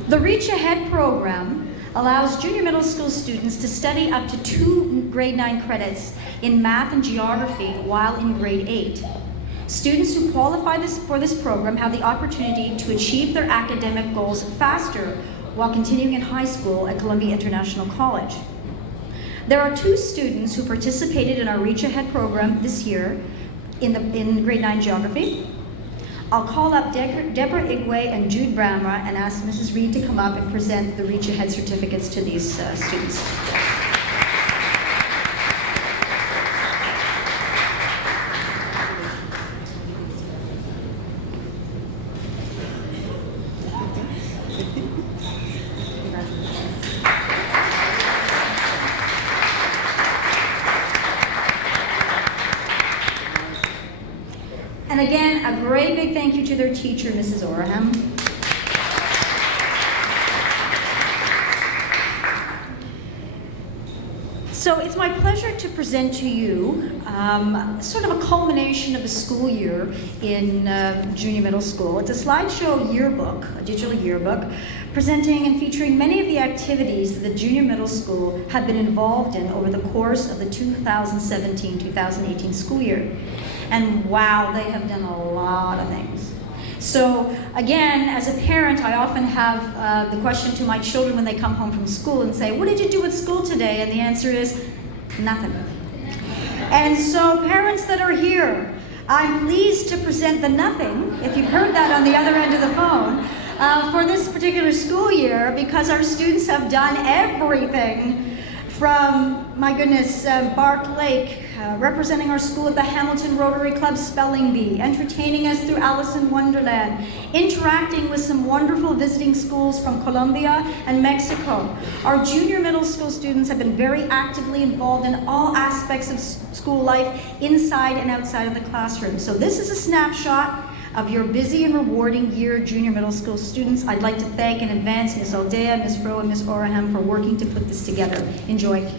The Reach Ahead program allows junior middle school students to study up to 2 grade 9 credits in math and geography while in grade 8. Students who qualify for this program have the opportunity to achieve their academic goals faster while continuing in high school at Columbia International College. There are 2 students who participated in our Reach Ahead program this year in grade 9 geography. I'll call up Deborah Igwe and Jude Bramra and ask Mrs. Reed to come up and present the Reach Ahead certificates to these students. And again, a great big thank you to their teacher, Mrs. Oraham. So it's my pleasure to present to you sort of a culmination of a school year in junior middle school. It's a slideshow yearbook, a digital yearbook, presenting and featuring many of the activities that the junior middle school have been involved in over the course of the 2017-2018 school year. And wow, they have done a lot of things. So again, as a parent, I often have the question to my children when they come home from school and say, what did you do at school today? And the answer is, nothing. And so parents that are here, I'm pleased to present the nothing, if you've heard that on the other end of the phone, for this particular school year, because our students have done everything from, my goodness, Bark Lake, representing our school at the Hamilton Rotary Club Spelling Bee, entertaining us through Alice in Wonderland, interacting with some wonderful visiting schools from Colombia and Mexico. Our junior middle school students have been very actively involved in all aspects of school life, inside and outside of the classroom. So this is a snapshot of your busy and rewarding year junior middle school students. I'd like to thank in advance Ms. Aldea, Ms. Rowe, and Ms. Oraham for working to put this together. Enjoy.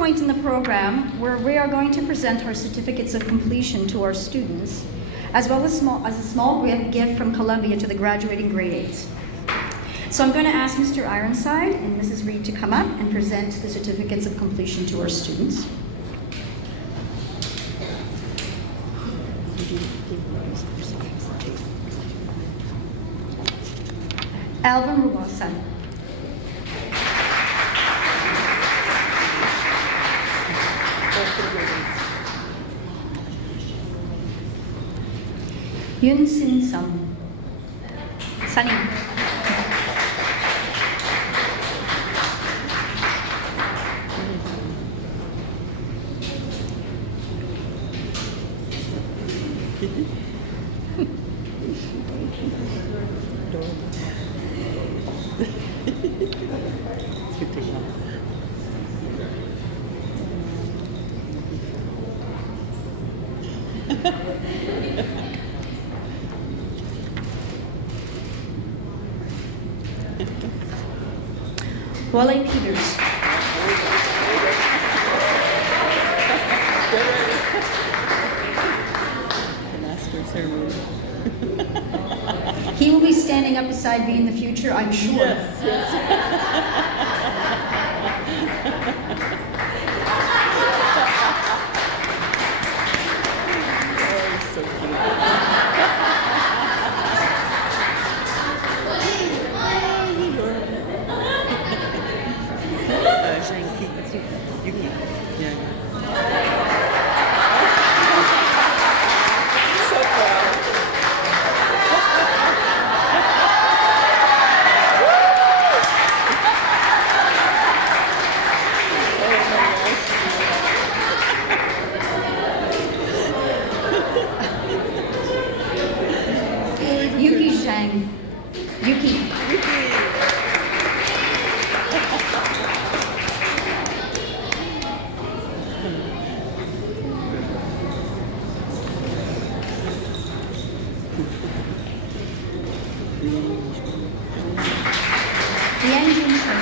point in the program where we are going to present our certificates of completion to our students, as well as a small gift from Columbia to the graduating grade 8s. So I'm going to ask Mr. Ironside and Mrs. Reed to come up and present the certificates of completion to our students. Alvin Ruasa. Yun Sin Sum. Sunny. Wale Peters. He will be standing up beside me in the future, I'm sure. Yuki Zhang. Yuki. Yan Jinchen.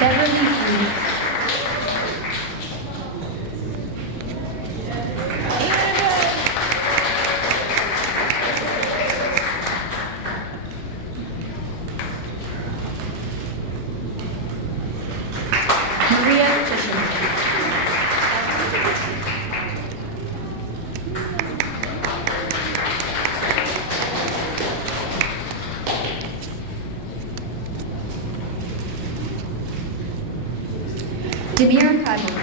Beverly Lee. Maria Tisha. Demir Kadir.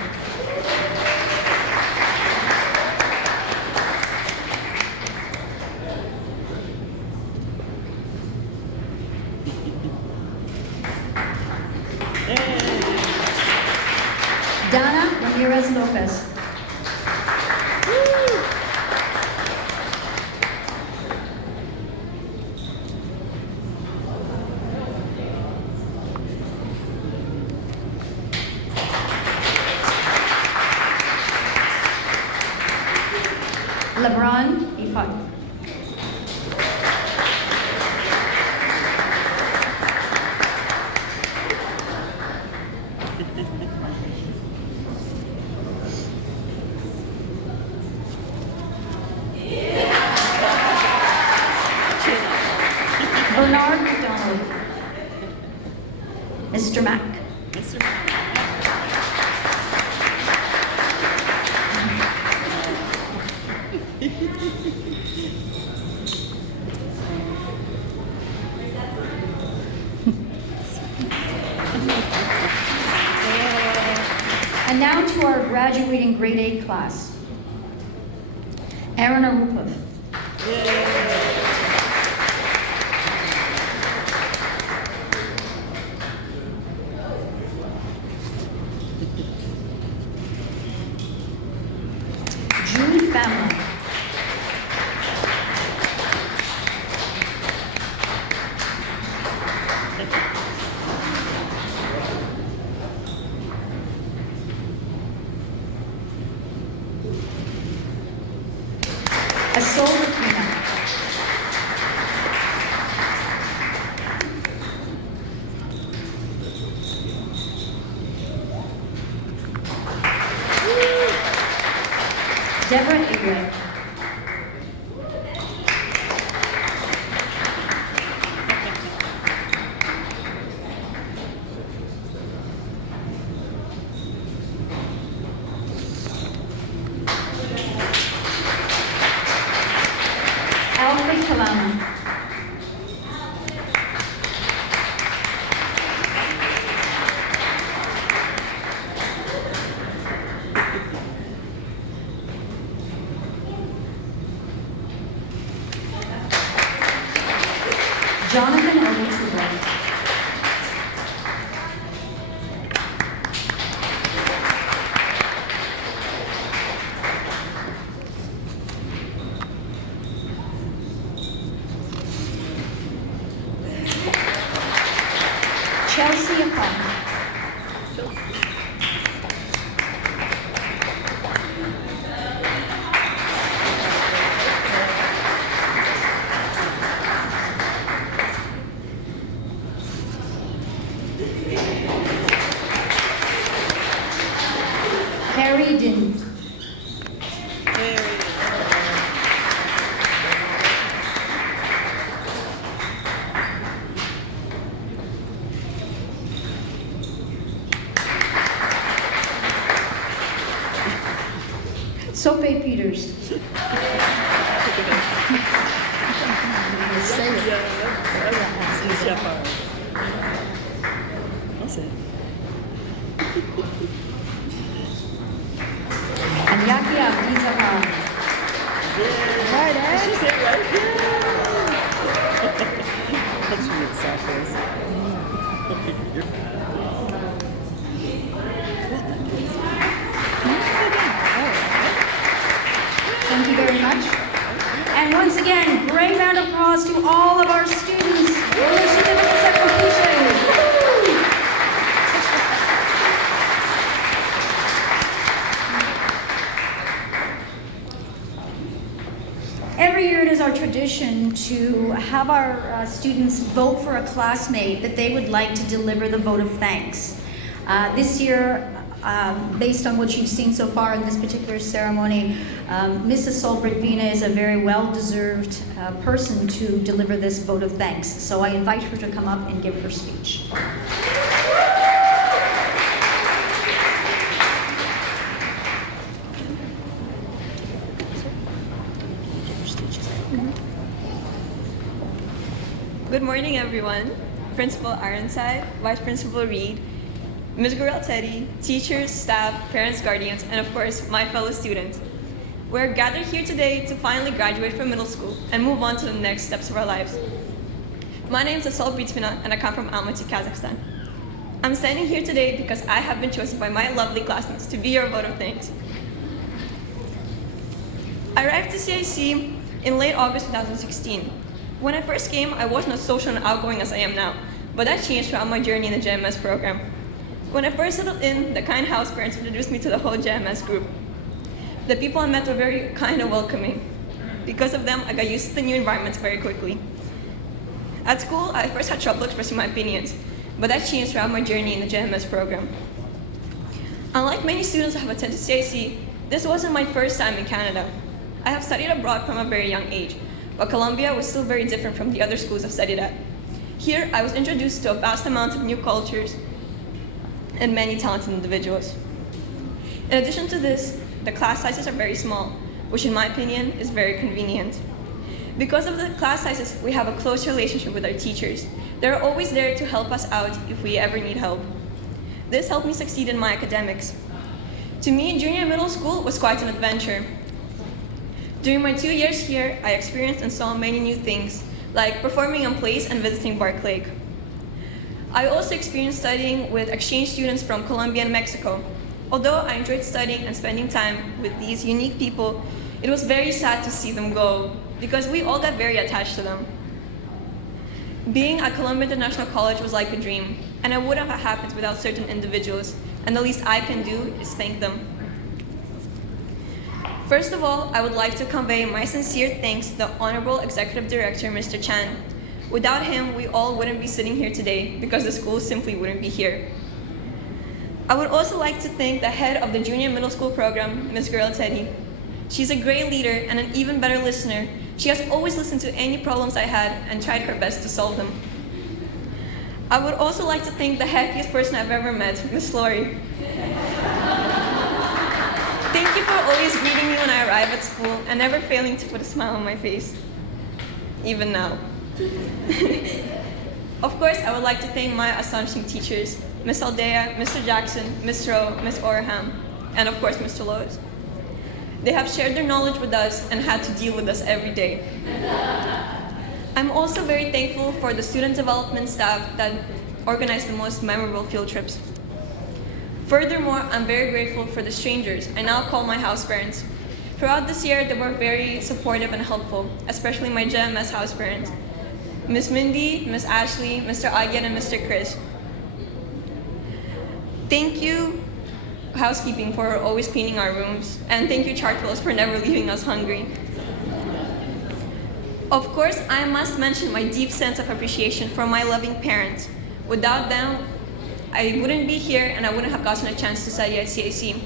Dana Ramirez Lopez. LeBron Ipod. Bernard McDonald. Mr. Mack. And now to our graduating grade 8 class. Aaron Arupov. Jude Bama. Asolbertina. Deborah Iglet. Alfred Kalama. Jonathan Ogletree. Chelsea Apart. Harry Dint. Sope Peters. That's it. And Yaki Abdizahar. Right, she's it right here. That's really selfish. Thank you very much. And once again, great round of applause to all of our students for their certificates of completion. Every year it is our tradition to have our students vote for a classmate that they would like to deliver the vote of thanks. This year, based on what you've seen so far in this particular ceremony, Mrs. Solbrit-Vina is a very well-deserved person to deliver this vote of thanks. So I invite her to come up and give her speech. Good morning, everyone. Principal Ironside, Vice Principal Reed, Ms. Gurel-Teddy, teachers, staff, parents, guardians, and of course, my fellow students. We're gathered here today to finally graduate from middle school and move on to the next steps of our lives. My name is Asol Britsvina, and I come from Alumni, Kazakhstan. I'm standing here today because I have been chosen by my lovely classmates to be your vote of thanks. I arrived to CIC in late August 2016. When I first came, I wasn't as social and outgoing as I am now, but that changed throughout my journey in the JMS program. When I first settled in, the kind house parents introduced me to the whole JMS group. The people I met were very kind and welcoming. Because of them, I got used to the new environments very quickly. At school, I first had trouble expressing my opinions, but that changed throughout my journey in the JMS program. Unlike many students who have attended CIC, this wasn't my first time in Canada. I have studied abroad from a very young age, but Colombia was still very different from the other schools I've studied at. Here, I was introduced to a vast amount of new cultures and many talented individuals. In addition to this, the class sizes are very small, which in my opinion is very convenient. Because of the class sizes, we have a close relationship with our teachers. They're always there to help us out if we ever need help. This helped me succeed in my academics. To me, junior and middle school was quite an adventure. During my 2 years here, I experienced and saw many new things, like performing on plays and visiting Bark Lake. I also experienced studying with exchange students from Colombia and Mexico. Although I enjoyed studying and spending time with these unique people, it was very sad to see them go, because we all got very attached to them. Being at Columbia International College was like a dream, and it wouldn't have happened without certain individuals, and the least I can do is thank them. First of all, I would like to convey my sincere thanks to the Honorable Executive Director, Mr. Chan. Without him, we all wouldn't be sitting here today because the school simply wouldn't be here. I would also like to thank the head of the junior middle school program, Ms. Girl Teddy. She's a great leader and an even better listener. She has always listened to any problems I had and tried her best to solve them. I would also like to thank the happiest person I've ever met, Miss Lori. Thank you for always greeting me when I arrive at school and never failing to put a smile on my face, even now. Of course, I would like to thank my astonishing teachers, Miss Aldea, Mr. Jackson, Miss Rowe, Miss Orham, and of course, Mr. Lowe's. They have shared their knowledge with us and had to deal with us every day. I'm also very thankful for the student development staff that organized the most memorable field trips. Furthermore, I'm very grateful for the strangers I now call my house parents. Throughout this year, they were very supportive and helpful, especially my JMS house parents, Miss Mindy, Miss Ashley, Mr. Agyan, and Mr. Chris. Thank you, housekeeping, for always cleaning our rooms, and thank you, Chartwells, for never leaving us hungry. Of course, I must mention my deep sense of appreciation for my loving parents. Without them, I wouldn't be here and I wouldn't have gotten a chance to study at CAC.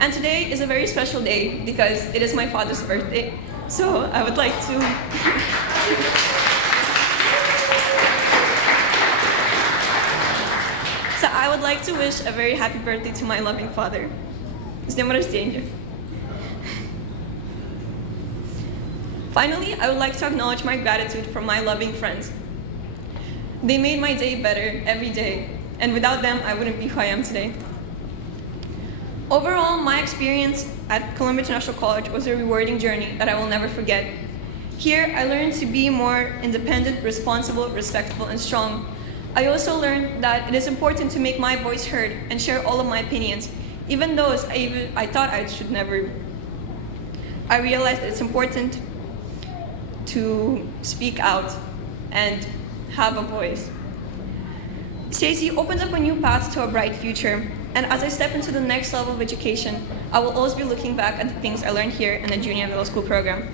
And today is a very special day because it is my father's birthday. So I would like to wish a very happy birthday to my loving father. С днем рождения. Finally, I would like to acknowledge my gratitude for my loving friends. They made my day better every day, and without them, I wouldn't be who I am today. Overall, my experience at Columbia International College was a rewarding journey that I will never forget. Here, I learned to be more independent, responsible, respectful, and strong. I also learned that it is important to make my voice heard and share all of my opinions, even those I thought I should never. I realized that it's important to speak out and have a voice. Stacey opens up a new path to a bright future, and as I step into the next level of education, I will always be looking back at the things I learned here in the junior middle school program.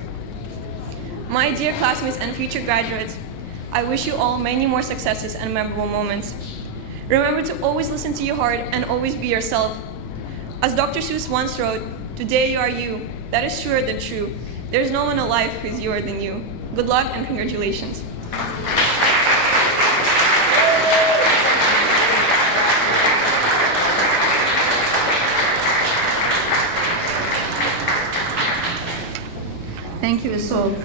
My dear classmates and future graduates, I wish you all many more successes and memorable moments. Remember to always listen to your heart and always be yourself. As Dr. Seuss once wrote, "Today you are you. That is truer than true. There's no one alive who is youer than you." Good luck and congratulations. Thank you, Isolde.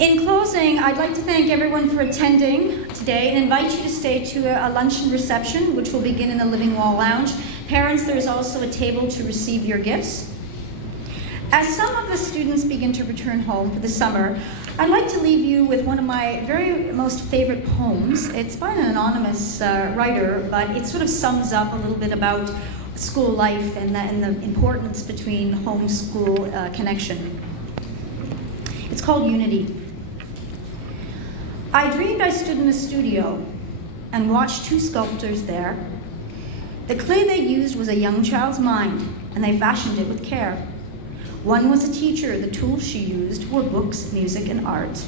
In closing, I'd like to thank everyone for attending today and invite you to stay to a luncheon reception, which will begin in the Living Wall Lounge. Parents, there is also a table to receive your gifts. As some of the students begin to return home for the summer, I'd like to leave you with one of my very most favorite poems. It's by an anonymous writer, but it sort of sums up a little bit about school life and the importance between home-school connection. It's called Unity. I dreamed I stood in a studio and watched two sculptors there. The clay they used was a young child's mind, and they fashioned it with care. One was a teacher. The tools she used were books, music, and art.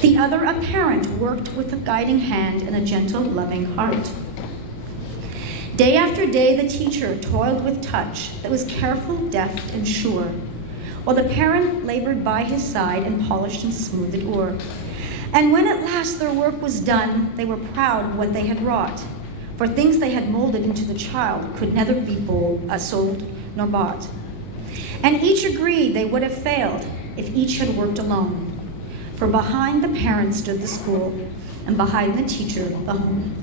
The other, a parent, worked with a guiding hand and a gentle, loving heart. Day after day, the teacher toiled with touch that was careful, deft, and sure, while the parent labored by his side and polished and smoothed it o'er. And when at last their work was done, they were proud of what they had wrought, for things they had molded into the child could neither be sold nor bought. And each agreed they would have failed if each had worked alone, for behind the parent stood the school, and behind the teacher, the home.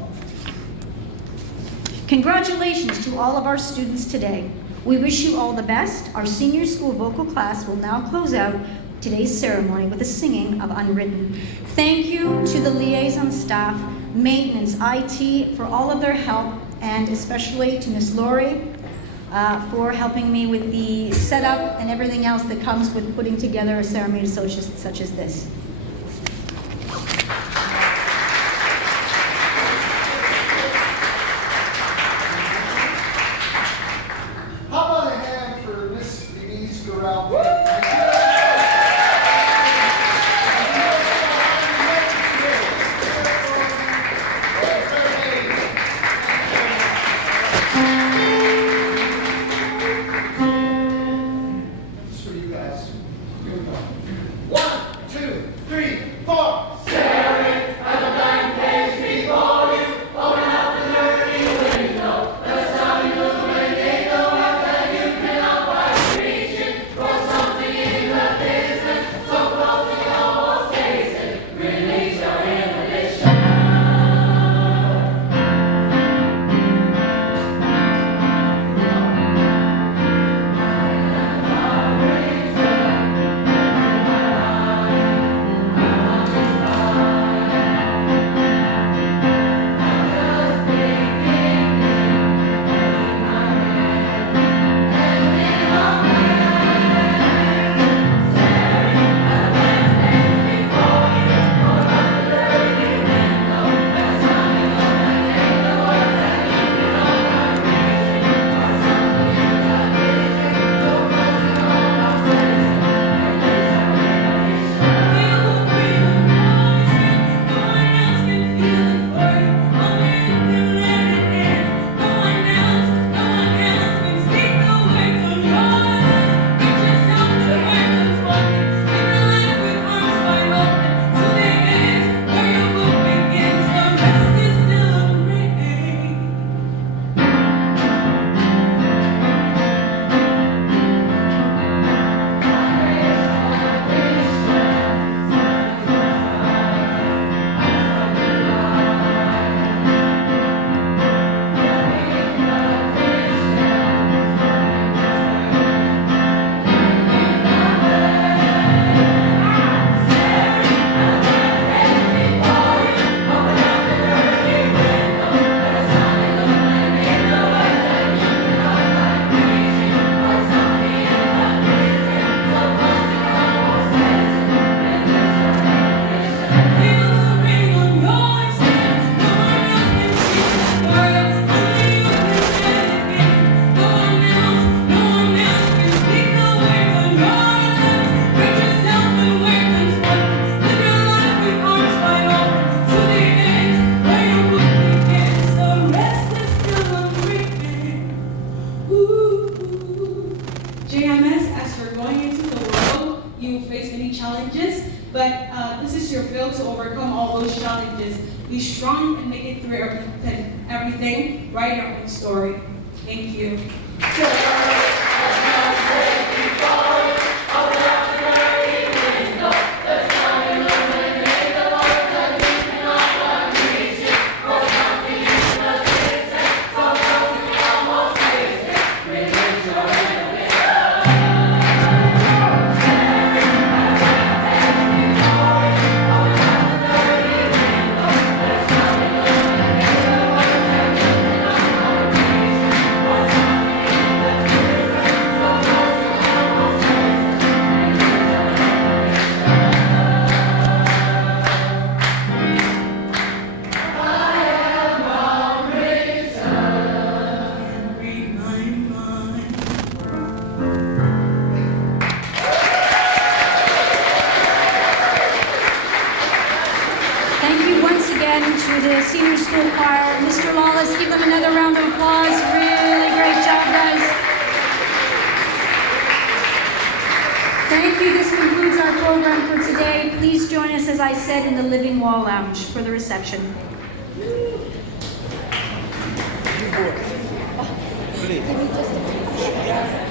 Congratulations to all of our students today. We wish you all the best. Our senior school vocal class will now close out today's ceremony with a singing of Unwritten. Thank you to the liaison staff, maintenance, IT, for all of their help, and especially to Miss Lori for helping me with the setup and everything else that comes with putting together a ceremony such as this. How about a hand for Miss Denise Guerrero? JMS, as you're going into the world, you face many challenges, but this is your field to overcome all those challenges. Be strong and make it through everything. Write your own story. Thank you. To the senior school choir. Mr. Lawless, give them another round of applause. Really great job, guys. Thank you. This concludes our program for today. Please join us, as I said, in the Living Wall Lounge for the reception. Please.